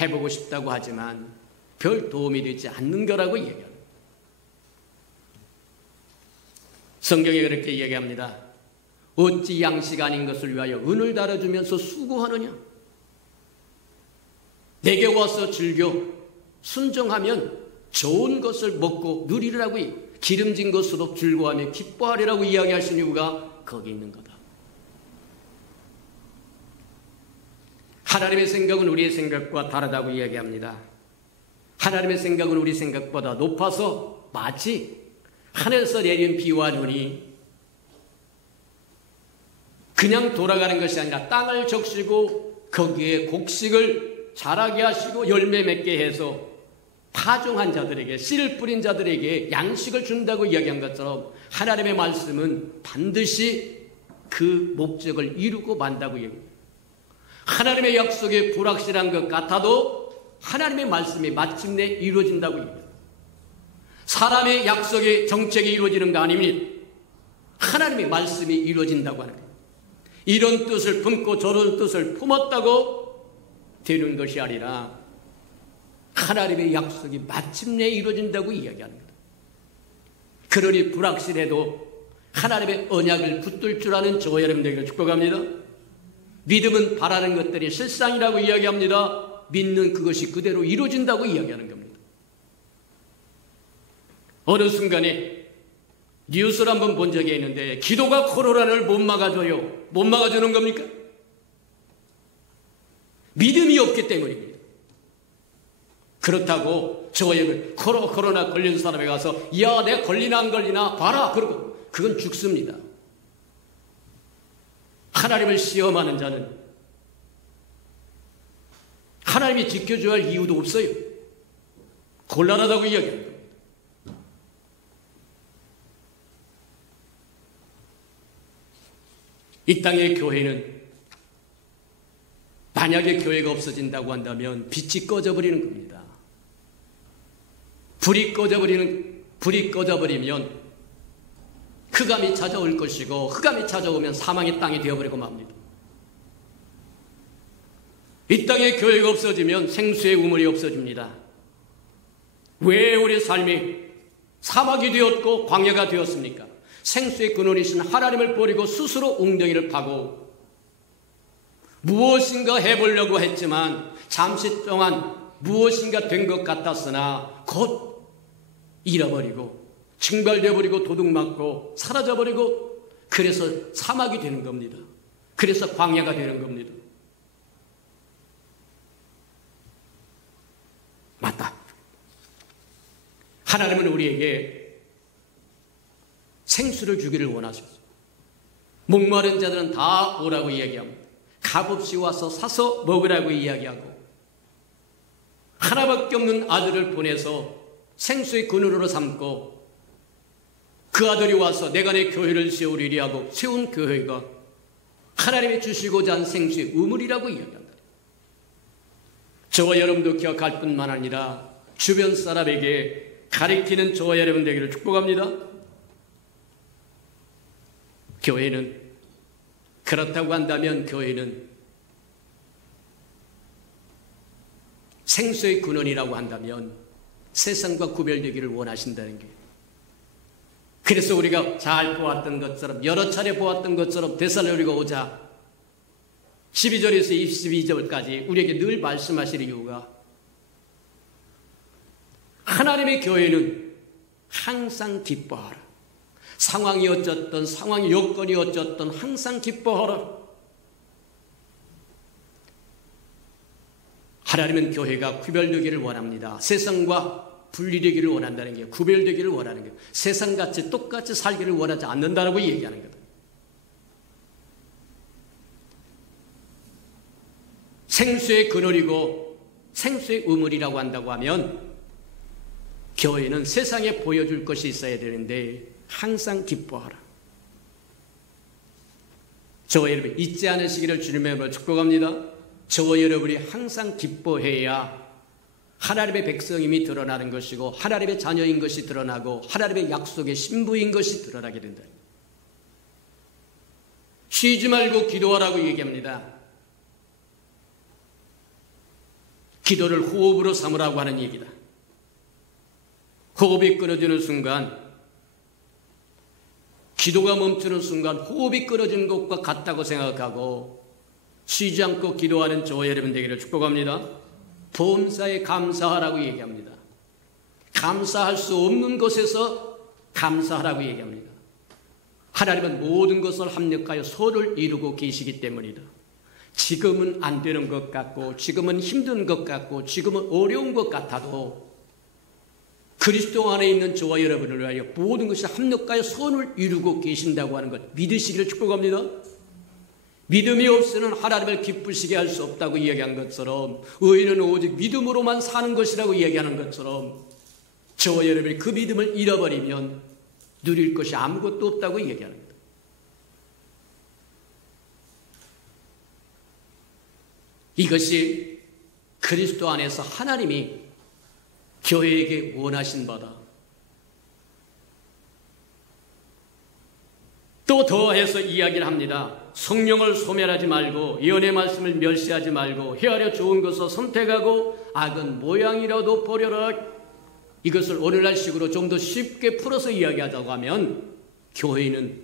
해보고 싶다고 하지만 별 도움이 되지 않는 거라고 얘기합니다. 성경이 그렇게 얘기합니다. 어찌 양식 아닌 것을 위하여 은을 달아주면서 수고하느냐? 내게 와서 즐겨 순종하면 좋은 것을 먹고 누리라고, 기름진 것으로 즐거워하며 기뻐하리라고 이야기하신 이유가 거기 있는 거다. 하나님의 생각은 우리의 생각과 다르다고 이야기합니다. 하나님의 생각은 우리 생각보다 높아서 마치 하늘에서 내린 비와 눈이 그냥 돌아가는 것이 아니라 땅을 적시고 거기에 곡식을 자라게 하시고 열매 맺게 해서 파종한 자들에게, 씨를 뿌린 자들에게 양식을 준다고 이야기한 것처럼 하나님의 말씀은 반드시 그 목적을 이루고 만다고 이야기합니다. 하나님의 약속이 불확실한 것 같아도 하나님의 말씀이 마침내 이루어진다고 이야기합니다. 사람의 약속이 정책이 이루어지는 거 아닙니다. 하나님의 말씀이 이루어진다고 하는 거예요. 이런 뜻을 품고 저런 뜻을 품었다고 되는 것이 아니라 하나님의 약속이 마침내 이루어진다고 이야기하는 겁니다. 그러니 불확실해도 하나님의 언약을 붙들 줄 아는 저와 여러분들에게 축복합니다. 믿음은 바라는 것들이 실상이라고 이야기합니다. 믿는 그것이 그대로 이루어진다고 이야기하는 겁니다. 어느 순간에 뉴스를 한번 본 적이 있는데 기도가 코로나를 못 막아줘요. 못 막아주는 겁니까? 믿음이 없기 때문입니다. 그렇다고 저와 여러분 코로나 걸린 사람에 가서 야 내가 걸리나 안 걸리나 봐라 그러고 그건 죽습니다. 하나님을 시험하는 자는 하나님이 지켜줘야 할 이유도 없어요. 곤란하다고 이야기합니다. 이 땅의 교회는 만약에 교회가 없어진다고 한다면 빛이 꺼져버리는 겁니다. 불이 꺼져버리면 흑암이 찾아올 것이고 흑암이 찾아오면 사망의 땅이 되어버리고 맙니다. 이 땅에 교회가 없어지면 생수의 우물이 없어집니다. 왜 우리 삶이 사막이 되었고 광야가 되었습니까? 생수의 근원이신 하나님을 버리고 스스로 웅덩이를 파고 무엇인가 해보려고 했지만 잠시 동안 무엇인가 된 것 같았으나 곧 잃어버리고 증발되어버리고 도둑맞고 사라져버리고 그래서 사막이 되는 겁니다. 그래서 광야가 되는 겁니다. 맞다. 하나님은 우리에게 생수를 주기를 원하셨어요. 목마른 자들은 다 오라고 이야기합니다. 값없이 와서 사서 먹으라고 이야기하고 하나밖에 없는 아들을 보내서 생수의 근원으로 삼고 그 아들이 와서 내가 내 교회를 세우리리 하고 세운 교회가 하나님이 주시고자 한 생수의 우물이라고 이야기한다. 저와 여러분도 기억할 뿐만 아니라 주변 사람에게 가리키는 저와 여러분 되기를 축복합니다. 교회는 그렇다고 한다면 교회는 생수의 근원이라고 한다면 세상과 구별되기를 원하신다는 거예요. 그래서 우리가 잘 보았던 것처럼 여러 차례 보았던 것처럼 데살로니가 오자 12절에서 22절까지 우리에게 늘 말씀하실 이유가 하나님의 교회는 항상 기뻐하라. 상황이 어쨌든 상황이 여건이 어쨌든 항상 기뻐하라. 하나님은 교회가 구별되기를 원합니다. 세상과 분리되기를 원한다는 게 구별되기를 원하는 거예요. 세상같이 똑같이 살기를 원하지 않는다라고 얘기하는 거예요. 생수의 근원이고 생수의 우물이라고 한다고 하면 교회는 세상에 보여줄 것이 있어야 되는데 항상 기뻐하라. 저와 여러분 잊지 않으시기를 주님의 이름으로 축복합니다. 저와 여러분이 항상 기뻐해야 하나님의 백성임이 드러나는 것이고 하나님의 자녀인 것이 드러나고 하나님의 약속의 신부인 것이 드러나게 된다. 쉬지 말고 기도하라고 얘기합니다. 기도를 호흡으로 삼으라고 하는 얘기다. 호흡이 끊어지는 순간 기도가 멈추는 순간 호흡이 끊어진 것과 같다고 생각하고 쉬지 않고 기도하는 저와 여러분 되기를 축복합니다. 범사에 감사하라고 얘기합니다. 감사할 수 없는 것에서 감사하라고 얘기합니다. 하나님은 모든 것을 합력하여 소를 이루고 계시기 때문이다. 지금은 안 되는 것 같고, 지금은 힘든 것 같고, 지금은 어려운 것 같아도 그리스도 안에 있는 저와 여러분을 위하여 모든 것이 합력하여 선을 이루고 계신다고 하는 것 믿으시기를 축복합니다. 믿음이 없이는 하나님을 기쁘시게 할 수 없다고 이야기한 것처럼, 의인은 오직 믿음으로만 사는 것이라고 이야기하는 것처럼, 저와 여러분이 그 믿음을 잃어버리면 누릴 것이 아무것도 없다고 이야기하는 겁니다. 이것이 그리스도 안에서 하나님이 교회에게 원하신 바다. 또 더해서 이야기를 합니다. 성령을 소멸하지 말고, 예언의 말씀을 멸시하지 말고, 헤아려 좋은 것을 선택하고 악은 모양이라도 버려라. 이것을 오늘날식으로 좀 더 쉽게 풀어서 이야기하자고 하면, 교회는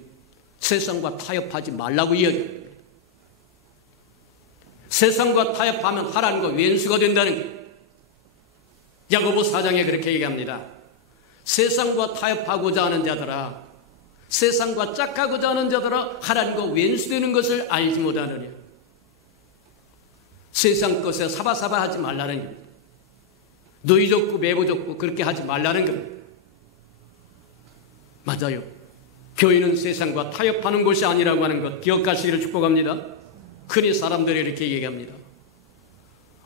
세상과 타협하지 말라고 이야기합니다. 세상과 타협하면 하나님과 왼수가 된다는 거예요. 야고보 4장에 그렇게 얘기합니다. 세상과 타협하고자 하는 자들아, 세상과 짝하고자 하는 자들아, 하나님과 왼수되는 것을 알지 못하느냐. 세상 것에 사바사바 하지 말라는 겁니다. 노이 좋고 매부 좋고 그렇게 하지 말라는 겁니다. 맞아요. 교회는 세상과 타협하는 곳이 아니라고 하는 것 기억하시기를 축복합니다. 흔히 사람들이 이렇게 얘기합니다.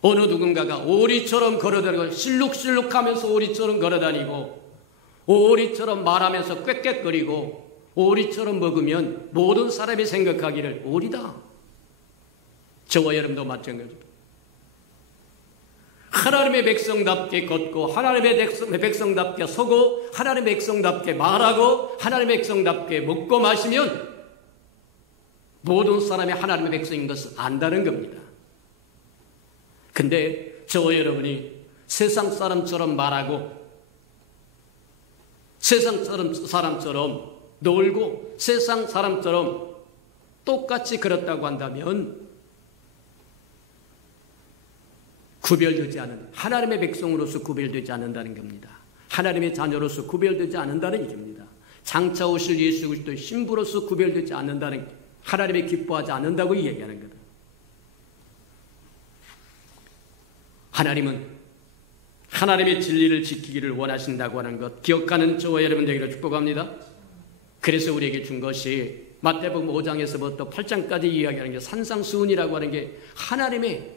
어느 누군가가 오리처럼 걸어다니고 실룩실룩하면서 오리처럼 걸어다니고, 오리처럼 말하면서 꽥꽥거리고, 오리처럼 먹으면 모든 사람이 생각하기를 오리다. 저와 여러분도 마찬가지입니다. 하나님의 백성답게 걷고, 하나님의 백성답게 서고, 하나님의 백성답게 말하고, 하나님의 백성답게 먹고 마시면 모든 사람이 하나님의 백성인 것을 안다는 겁니다. 근데 저와 여러분이 세상 사람처럼 말하고, 세상 사람처럼 놀고, 세상 사람처럼 똑같이 그렇다고 한다면 구별되지 않은, 하나님의 백성으로서 구별되지 않는다는 겁니다. 하나님의 자녀로서 구별되지 않는다는 얘기입니다. 장차 오실 예수 그리스도의 신부로서 구별되지 않는다는, 하나님의 기뻐하지 않는다고 얘기하는 거다. 하나님은 하나님의 진리를 지키기를 원하신다고 하는 것 기억하는 저와 여러분 되기를 축복합니다. 그래서 우리에게 준 것이 마태복음 5장에서부터 8장까지 이야기하는 게 산상수훈이라고 하는 게 하나님의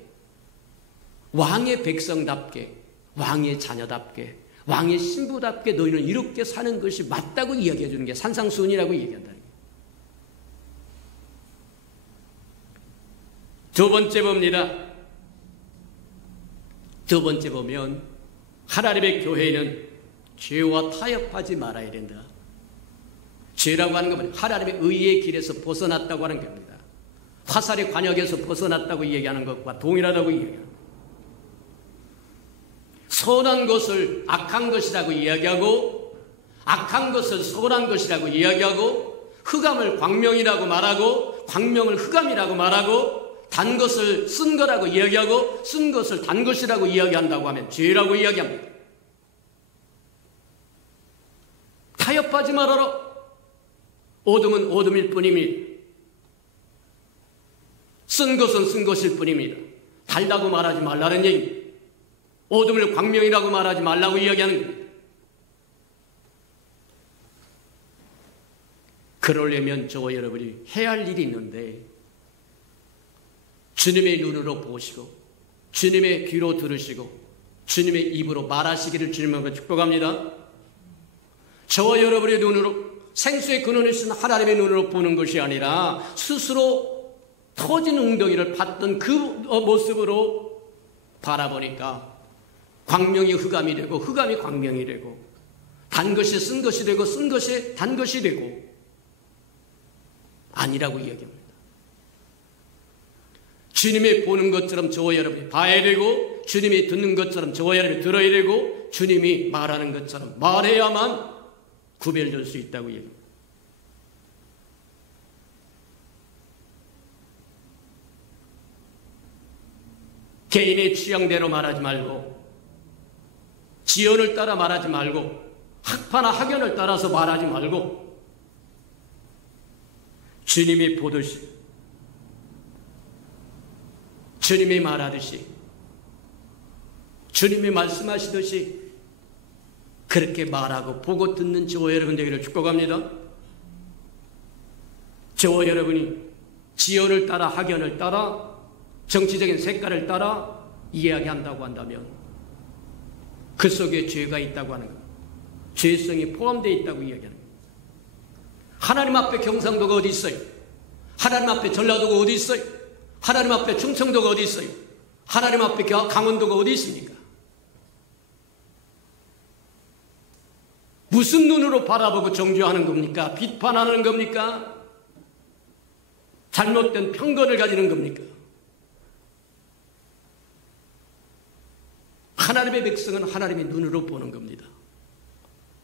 왕의 백성답게, 왕의 자녀답게, 왕의 신부답게 너희는 이렇게 사는 것이 맞다고 이야기해 주는 게 산상수훈이라고 얘기한다는 거예요. 두 번째 봅니다. 두 번째 보면 하나님의 교회는 죄와 타협하지 말아야 된다. 죄라고 하는 것은 하나님의 의의 길에서 벗어났다고 하는 겁니다. 화살의 관역에서 벗어났다고 얘기하는 것과 동일하다고 얘기합니다. 선한 것을 악한 것이라고 이야기하고, 악한 것을 선한 것이라고 이야기하고, 흑암을 광명이라고 말하고, 광명을 흑암이라고 말하고, 단 것을 쓴 거라고 이야기하고, 쓴 것을 단 것이라고 이야기한다고 하면 죄라고 이야기합니다. 타협하지 말아라. 어둠은 어둠일 뿐입니다. 쓴 것은 쓴 것일 뿐입니다. 달다고 말하지 말라는 얘기입니다. 어둠을 광명이라고 말하지 말라고 이야기하는 겁니다. 그러려면 저와 여러분이 해야 할 일이 있는데, 주님의 눈으로 보시고, 주님의 귀로 들으시고, 주님의 입으로 말하시기를 주님으로 축복합니다. 저와 여러분의 눈으로, 생수의 근원이신 하나님의 눈으로 보는 것이 아니라 스스로 터진 웅덩이를 봤던 그 모습으로 바라보니까 광명이 흑암이 되고, 흑암이 광명이 되고, 단 것이 쓴 것이 되고, 쓴 것이 단 것이 되고, 아니라고 이야기합니다. 주님이 보는 것처럼 저와 여러분이 봐야 되고, 주님이 듣는 것처럼 저와 여러분이 들어야 되고, 주님이 말하는 것처럼 말해야만 구별될 수 있다고 얘기합니다. 개인의 취향대로 말하지 말고, 지연을 따라 말하지 말고, 학파나 학연을 따라서 말하지 말고, 주님이 보듯이 주님이 말하듯이, 주님이 말씀하시듯이 그렇게 말하고 보고 듣는 저와 여러분 되기를 축복합니다. 저와 여러분이 지연을 따라 학연을 따라 정치적인 색깔을 따라 이야기한다고 한다면 그 속에 죄가 있다고 하는 겁니다. 죄성이 포함되어 있다고 이야기하는 겁니다. 하나님 앞에 경상도가 어디 있어요? 하나님 앞에 전라도가 어디 있어요? 하나님 앞에 충청도가 어디 있어요? 하나님 앞에 강원도가 어디 있습니까? 무슨 눈으로 바라보고 정죄하는 겁니까? 비판하는 겁니까? 잘못된 편견을 가지는 겁니까? 하나님의 백성은 하나님의 눈으로 보는 겁니다.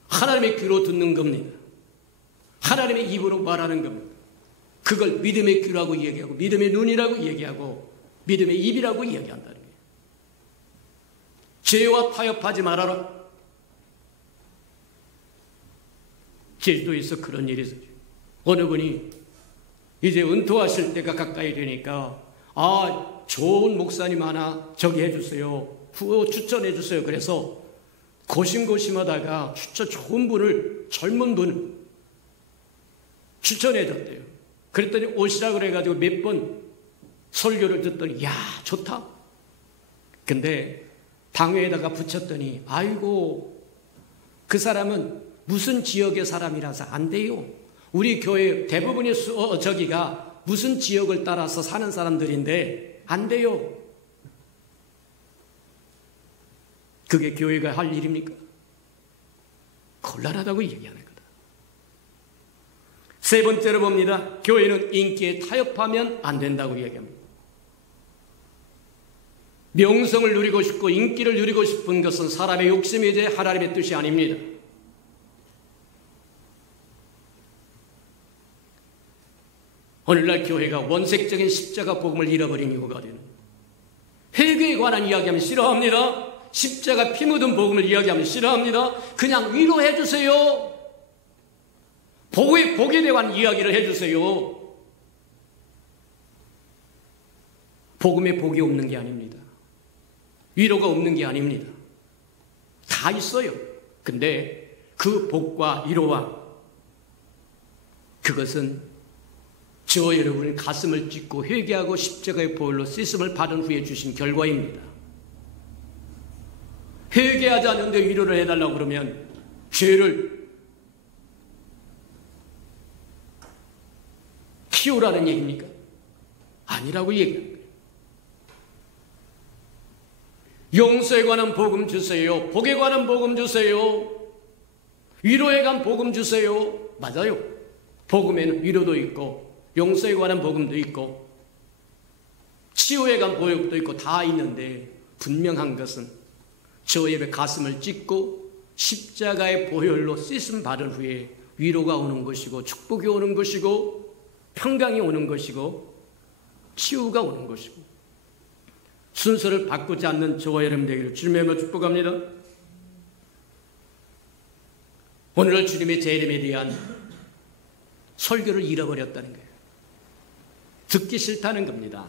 하나님의 귀로 듣는 겁니다. 하나님의 입으로 말하는 겁니다. 그걸 믿음의 귀라고 얘기하고 믿음의 눈이라고 얘기하고 믿음의 입이라고 이야기한다는 거예요. 죄와 타협하지 말아라. 제주도에서 그런 일이 있었죠. 어느 분이 이제 은퇴하실 때가 가까이 되니까 좋은 목사님 하나 저기 해주세요. 추천해 주세요. 그래서 고심고심하다가 좋은 분을, 젊은 분을 추천해 줬대요. 그랬더니 오시라 그래가지고 몇 번 설교를 듣더니 야 좋다. 근데 당회에다가 붙였더니 아이고 그 사람은 무슨 지역의 사람이라서 안 돼요. 우리 교회 대부분의 저기가 무슨 지역을 따라서 사는 사람들인데 안 돼요. 그게 교회가 할 일입니까? 곤란하다고 얘기하는 거다. 세 번째로 봅니다. 교회는 인기에 타협하면 안 된다고 얘기합니다. 명성을 누리고 싶고 인기를 누리고 싶은 것은 사람의 욕심이지 하나님의 뜻이 아닙니다. 오늘날 교회가 원색적인 십자가 복음을 잃어버린 이유가 어디는 회개에 관한 이야기하면 싫어합니다. 십자가 피 묻은 복음을 이야기하면 싫어합니다. 그냥 위로해 주세요. 복에 대한 이야기를 해주세요. 복음에 복이 없는 게 아닙니다. 위로가 없는 게 아닙니다. 다 있어요. 근데 그 복과 위로와 그것은 저와 여러분이 가슴을 찢고 회개하고 십자가의 보혈로 씻음을 받은 후에 주신 결과입니다. 회개하지 않는데 위로를 해달라고 그러면 죄를 키우라는 얘기입니까? 아니라고 얘기합니다. 용서에 관한 복음 주세요. 복에 관한 복음 주세요. 위로에 관한 복음 주세요. 맞아요. 복음에는 위로도 있고 용서에 관한 복음도 있고 치유에 관한 보육도 있고 다 있는데 분명한 것은 저 예배 가슴을 찢고 십자가의 보혈로 씻음 받은 후에 위로가 오는 것이고 축복이 오는 것이고 평강이 오는 것이고 치유가 오는 것이고 순서를 바꾸지 않는 저와 여러분 되기를 주님의 축복합니다. 오늘날 주님의 재림에 대한 설교를 잃어버렸다는 거예요. 듣기 싫다는 겁니다.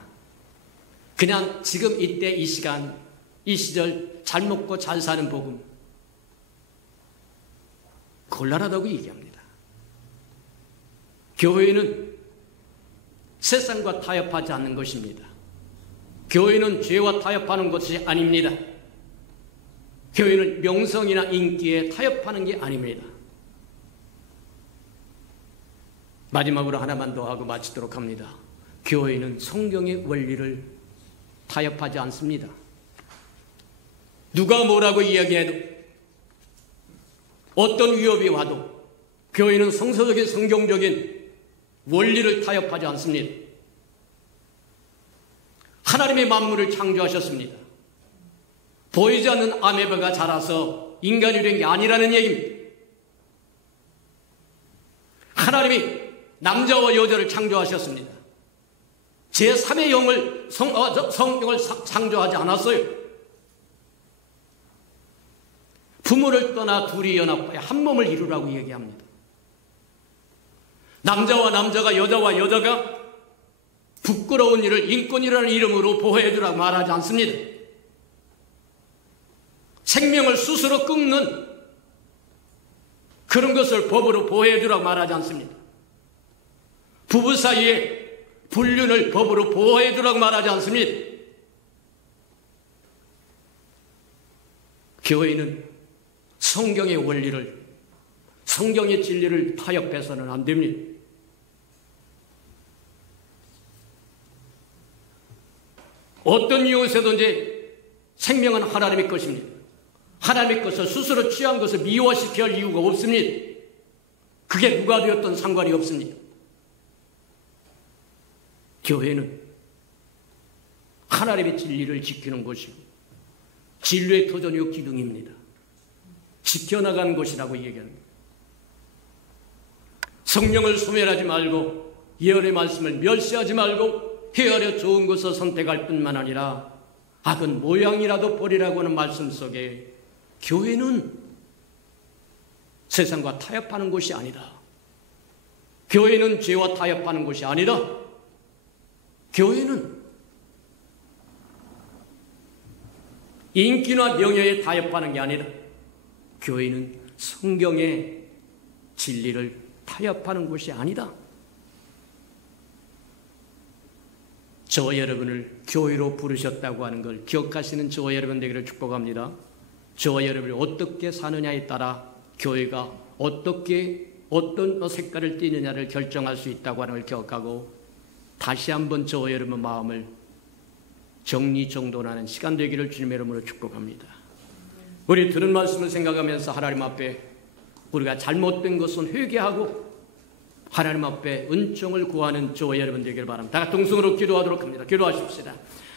그냥 지금 이때 이 시간 이 시절 잘 먹고 잘 사는 복음 곤란하다고 얘기합니다. 교회는 세상과 타협하지 않는 것입니다. 교회는 죄와 타협하는 것이 아닙니다. 교회는 명성이나 인기에 타협하는 게 아닙니다. 마지막으로 하나만 더 하고 마치도록 합니다. 교회는 성경의 원리를 타협하지 않습니다. 누가 뭐라고 이야기해도 어떤 위협이 와도 교회는 성서적인 성경적인 원리를 타협하지 않습니다. 하나님의 만물을 창조하셨습니다. 보이지 않는 아메바가 자라서 인간이 된 게 아니라는 얘기입니다. 하나님이 남자와 여자를 창조하셨습니다. 제3의 영을 성경을 창조하지 않았어요. 부모를 떠나 둘이 연합하여 한 몸을 이루라고 얘기합니다. 남자와 남자가 여자와 여자가 부끄러운 일을 인권이라는 이름으로 보호해주라고 말하지 않습니다. 생명을 스스로 끊는 그런 것을 법으로 보호해주라고 말하지 않습니다. 부부 사이에 불륜을 법으로 보호해주라고 말하지 않습니다. 교회는 성경의 원리를, 성경의 진리를 타협해서는 안 됩니다. 어떤 이유에서든지 생명은 하나님의 것입니다. 하나님의 것을 스스로 취한 것을 미워시켜야 할 이유가 없습니다. 그게 누가 되었든 상관이 없습니다. 교회는 하나님의 진리를 지키는 것이고 진리의 터전이요 기둥입니다. 지켜나가는 것이라고 얘기합니다. 성령을 소멸하지 말고 예언의 말씀을 멸시하지 말고 헤아려 좋은 것을 선택할 뿐만 아니라 악은 모양이라도 버리라고 하는 말씀 속에 교회는 세상과 타협하는 곳이 아니다. 교회는 죄와 타협하는 곳이 아니다. 교회는 인기나 명예에 타협하는 게 아니라 교회는 성경의 진리를 타협하는 곳이 아니다. 저와 여러분을 교회로 부르셨다고 하는 걸 기억하시는 저와 여러분 되기를 축복합니다. 저와 여러분이 어떻게 사느냐에 따라 교회가 어떤 색깔을 띠느냐를 결정할 수 있다고 하는 걸 기억하고 다시 한번 저와 여러분 마음을 정리정돈하는 시간 되기를 주님의 이름으로 축복합니다. 우리 들은 말씀을 생각하면서 하나님 앞에 우리가 잘못된 것은 회개하고 하나님 앞에 은총을 구하는 저와 여러분 되기를 바랍니다. 다 같이 동성으로 기도하도록 합니다. 기도하십시다.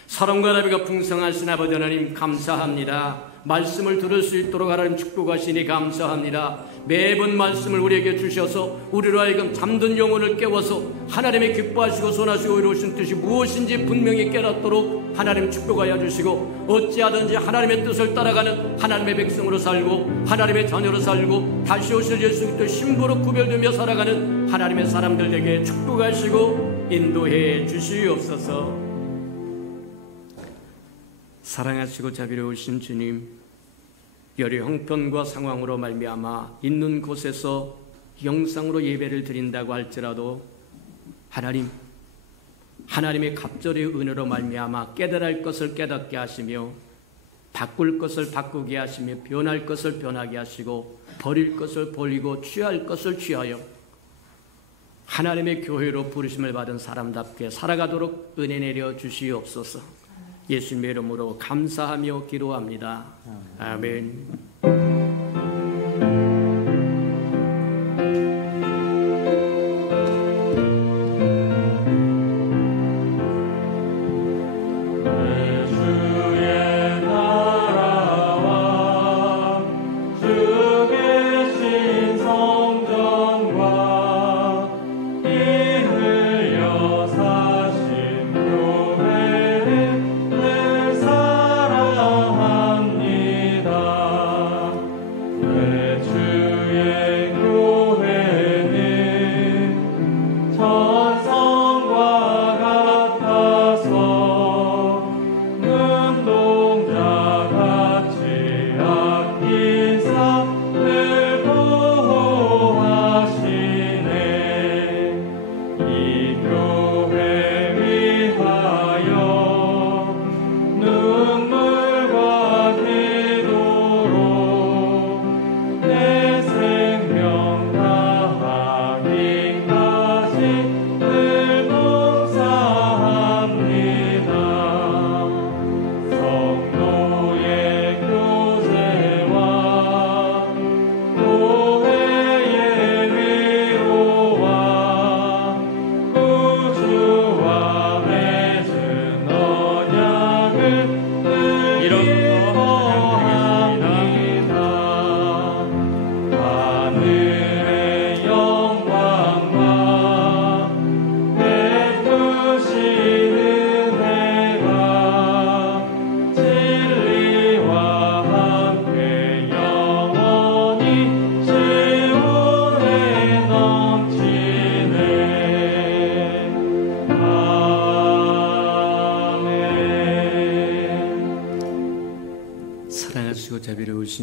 사랑과 나비가 풍성하신 아버지 하나님 감사합니다. 말씀을 들을 수 있도록 하나님 축복하시니 감사합니다. 매번 말씀을 우리에게 주셔서 우리로 하여금 잠든 영혼을 깨워서 하나님의 기뻐하시고 선하시고 의로우신 뜻이 무엇인지 분명히 깨닫도록 하나님 축복하여 주시고 어찌하든지 하나님의 뜻을 따라가는 하나님의 백성으로 살고 하나님의 자녀로 살고 다시 오실 예수 그리스도의 신부로 구별되며 살아가는 하나님의 사람들에게 축복하시고 인도해 주시옵소서. 사랑하시고 자비로우신 주님, 여러 형편과 상황으로 말미암아 있는 곳에서 영상으로 예배를 드린다고 할지라도 하나님의 갑절의 은혜로 말미암아 깨달을 할 것을 깨닫게 하시며 바꿀 것을 바꾸게 하시며 변할 것을 변하게 하시고 버릴 것을 버리고 취할 것을 취하여 하나님의 교회로 부르심을 받은 사람답게 살아가도록 은혜 내려 주시옵소서. 예수님의 이름으로 감사하며 기도합니다. 아멘.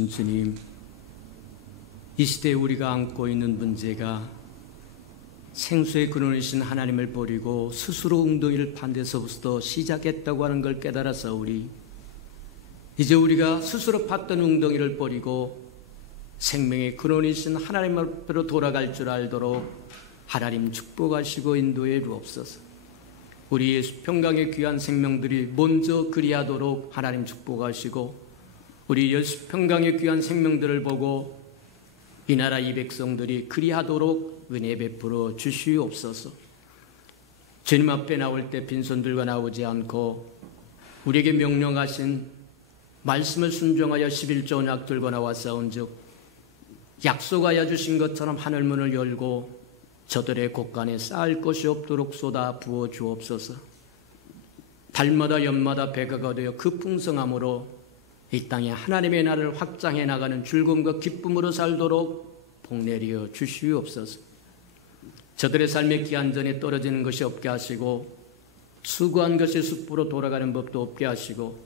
살아계신 주님, 이 시대에 우리가 안고 있는 문제가 생수의 근원이신 하나님을 버리고 스스로 웅덩이를 판 데서부터 시작했다고 하는 걸 깨달아서오리. 이제 우리가 스스로 팠던 웅덩이를 버리고 생명의 근원이신 하나님 앞으로 돌아갈 줄 알도록 하나님 축복하시고 인도해 주옵소서. 우리 예수 평강의 귀한 생명들이 먼저 그리하도록 하나님 축복하시고, 우리 예수 평강의 귀한 생명들을 보고 이 나라 이 백성들이 그리하도록 은혜 베풀어 주시옵소서. 주님 앞에 나올 때 빈손 들고 나오지 않고 우리에게 명령하신 말씀을 순종하여 11조 언약 들고 나왔사온즉 약속하여 주신 것처럼 하늘문을 열고 저들의 곳간에 쌓을 것이 없도록 쏟아 부어 주옵소서. 달마다 연마다 배가가 되어 그 풍성함으로 이 땅에 하나님의 나라를 확장해 나가는 즐거움과 기쁨으로 살도록 복내려 주시옵소서. 저들의 삶의 기한전에 떨어지는 것이 없게 하시고 수고한 것이 숲으로 돌아가는 법도 없게 하시고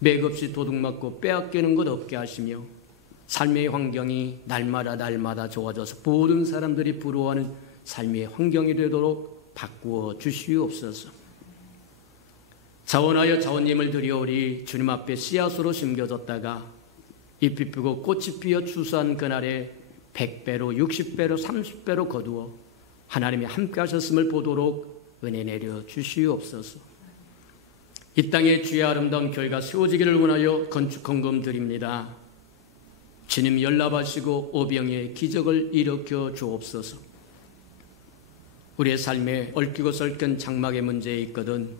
맥없이 도둑맞고 빼앗기는 것 없게 하시며 삶의 환경이 날마다 좋아져서 모든 사람들이 부러워하는 삶의 환경이 되도록 바꾸어 주시옵소서. 자원하여 자원님을 드려오리. 주님 앞에 씨앗으로 심겨졌다가 잎이 피고 꽃이 피어 추수한 그날에 100배로 60배로 30배로 거두어 하나님이 함께 하셨음을 보도록 은혜 내려 주시옵소서. 이 땅에 주의 아름다운 교회가 세워지기를 원하여 건축 헌금 드립니다. 주님 연락하시고 오병의 기적을 일으켜 주옵소서. 우리의 삶에 얽히고 설킨 장막의 문제에 있거든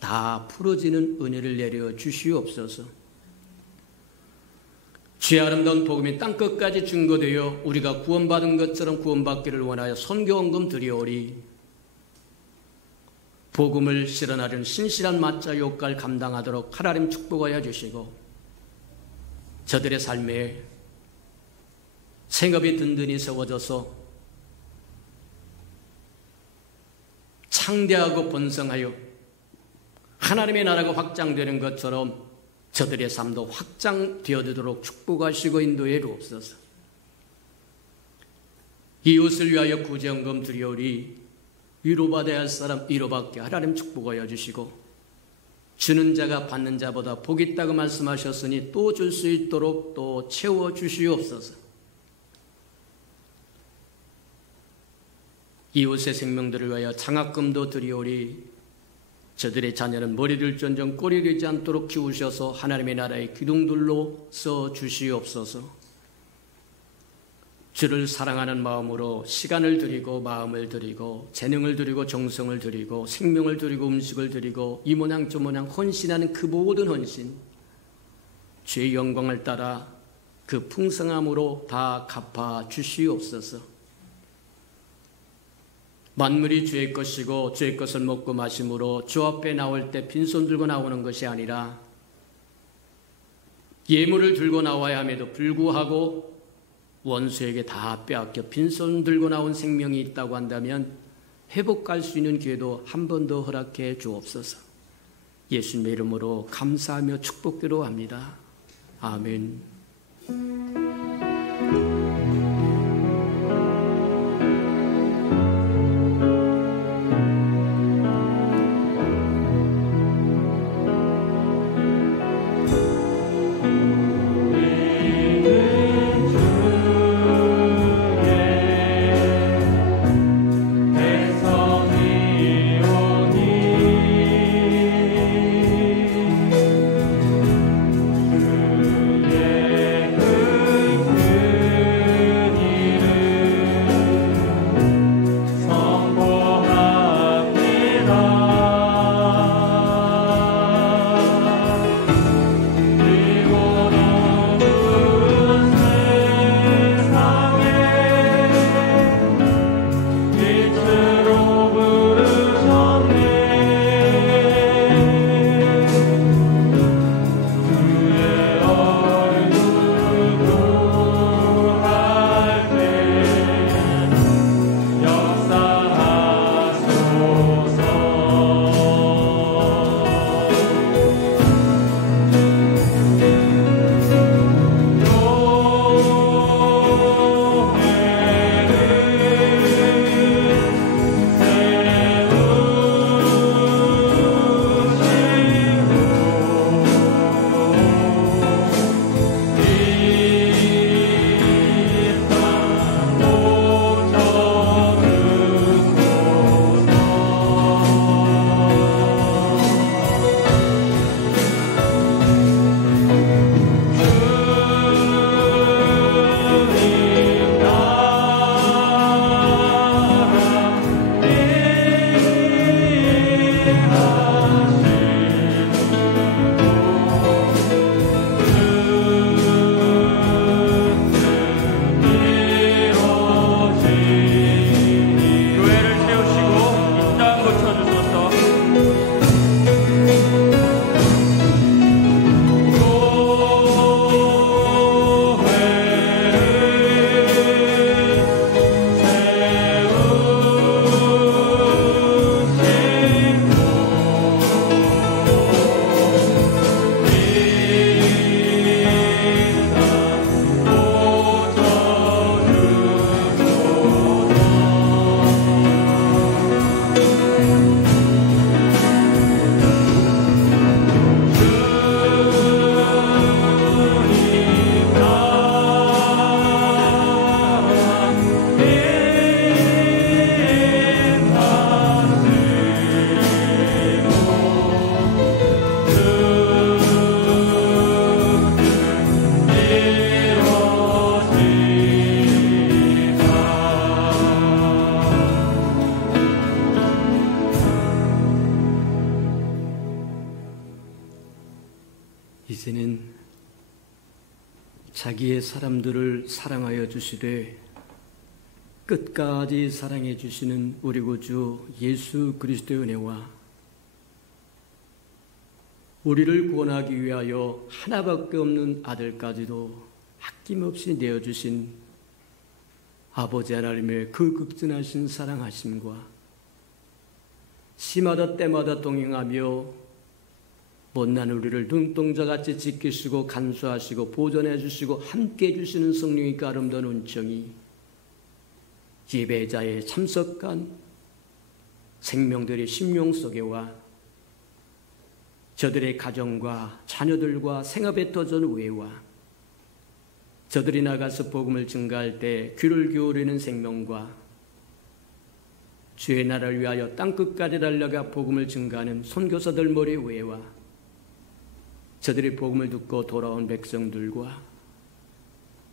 다 풀어지는 은혜를 내려 주시옵소서. 주의 아름다운 복음이 땅끝까지 증거되어 우리가 구원받은 것처럼 구원받기를 원하여 선교헌금 드리오리. 복음을 실현하려는 신실한 마자 역할 감당하도록 하나님 축복하여 주시고 저들의 삶에 생업이 든든히 세워져서 창대하고 번성하여 하나님의 나라가 확장되는 것처럼 저들의 삶도 확장되어지도록 축복하시고 인도해 주옵소서. 이웃을 위하여 구제헌금 드리오리. 위로받아야 할 사람 위로받게 하나님 축복하여 주시고 주는 자가 받는 자보다 복이 있다고 말씀하셨으니 또 줄 수 있도록 또 채워 주시옵소서. 이웃의 생명들을 위하여 장학금도 드리오리. 저들의 자녀는 머리 들전정 꼬리 되지 않도록 키우셔서 하나님의 나라의 기둥들로 써 주시옵소서. 주를 사랑하는 마음으로 시간을 드리고 마음을 드리고 재능을 드리고 정성을 드리고 생명을 드리고 음식을 드리고 이 모양 저 모양 헌신하는 그 모든 헌신 주의 영광을 따라 그 풍성함으로 다 갚아 주시옵소서. 만물이 주의 것이고 주의 것을 먹고 마심으로 주 앞에 나올 때 빈손 들고 나오는 것이 아니라 예물을 들고 나와야 함에도 불구하고 원수에게 다 빼앗겨 빈손 들고 나온 생명이 있다고 한다면 회복할 수 있는 기회도 한 번 더 허락해 주옵소서. 예수님의 이름으로 감사하며 축복드려 합니다. 아멘. 자기의 사람들을 사랑하여 주시되 끝까지 사랑해 주시는 우리 구주 예수 그리스도의 은혜와 우리를 구원하기 위하여 하나밖에 없는 아들까지도 아낌없이 내어주신 아버지 하나님의 그 극진하신 사랑하심과 시마다 때마다 동행하며 못난 우리를 눈동자같이 지키시고 간수하시고 보존해 주시고 함께해 주시는 성령의 그 아름다운 은총이 예배자의 참석한 생명들의 심령 속에와 저들의 가정과 자녀들과 생업에 터전 외와 저들이 나가서 복음을 증가할 때 귀를 기울이는 생명과 주의 나라를 위하여 땅끝까지 달려가 복음을 증가하는 선교사들 머리 위에와 저들이 복음을 듣고 돌아온 백성들과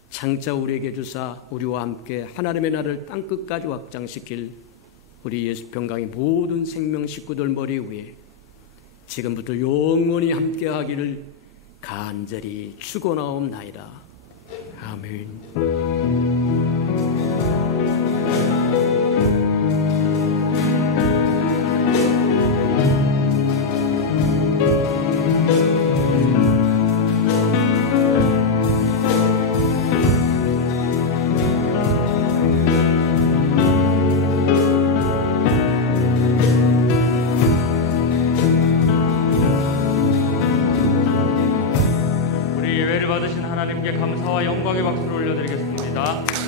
장차 우리에게 주사 우리와 함께 하나님의 나라를 땅끝까지 확장시킬 우리 예수 평강의 모든 생명 식구들 머리 위에 지금부터 영원히 함께하기를 간절히 축원하옵나이다. 아멘. 우리 예배를 받으신 하나님께 감사와 영광의 박수를 올려드리겠습니다.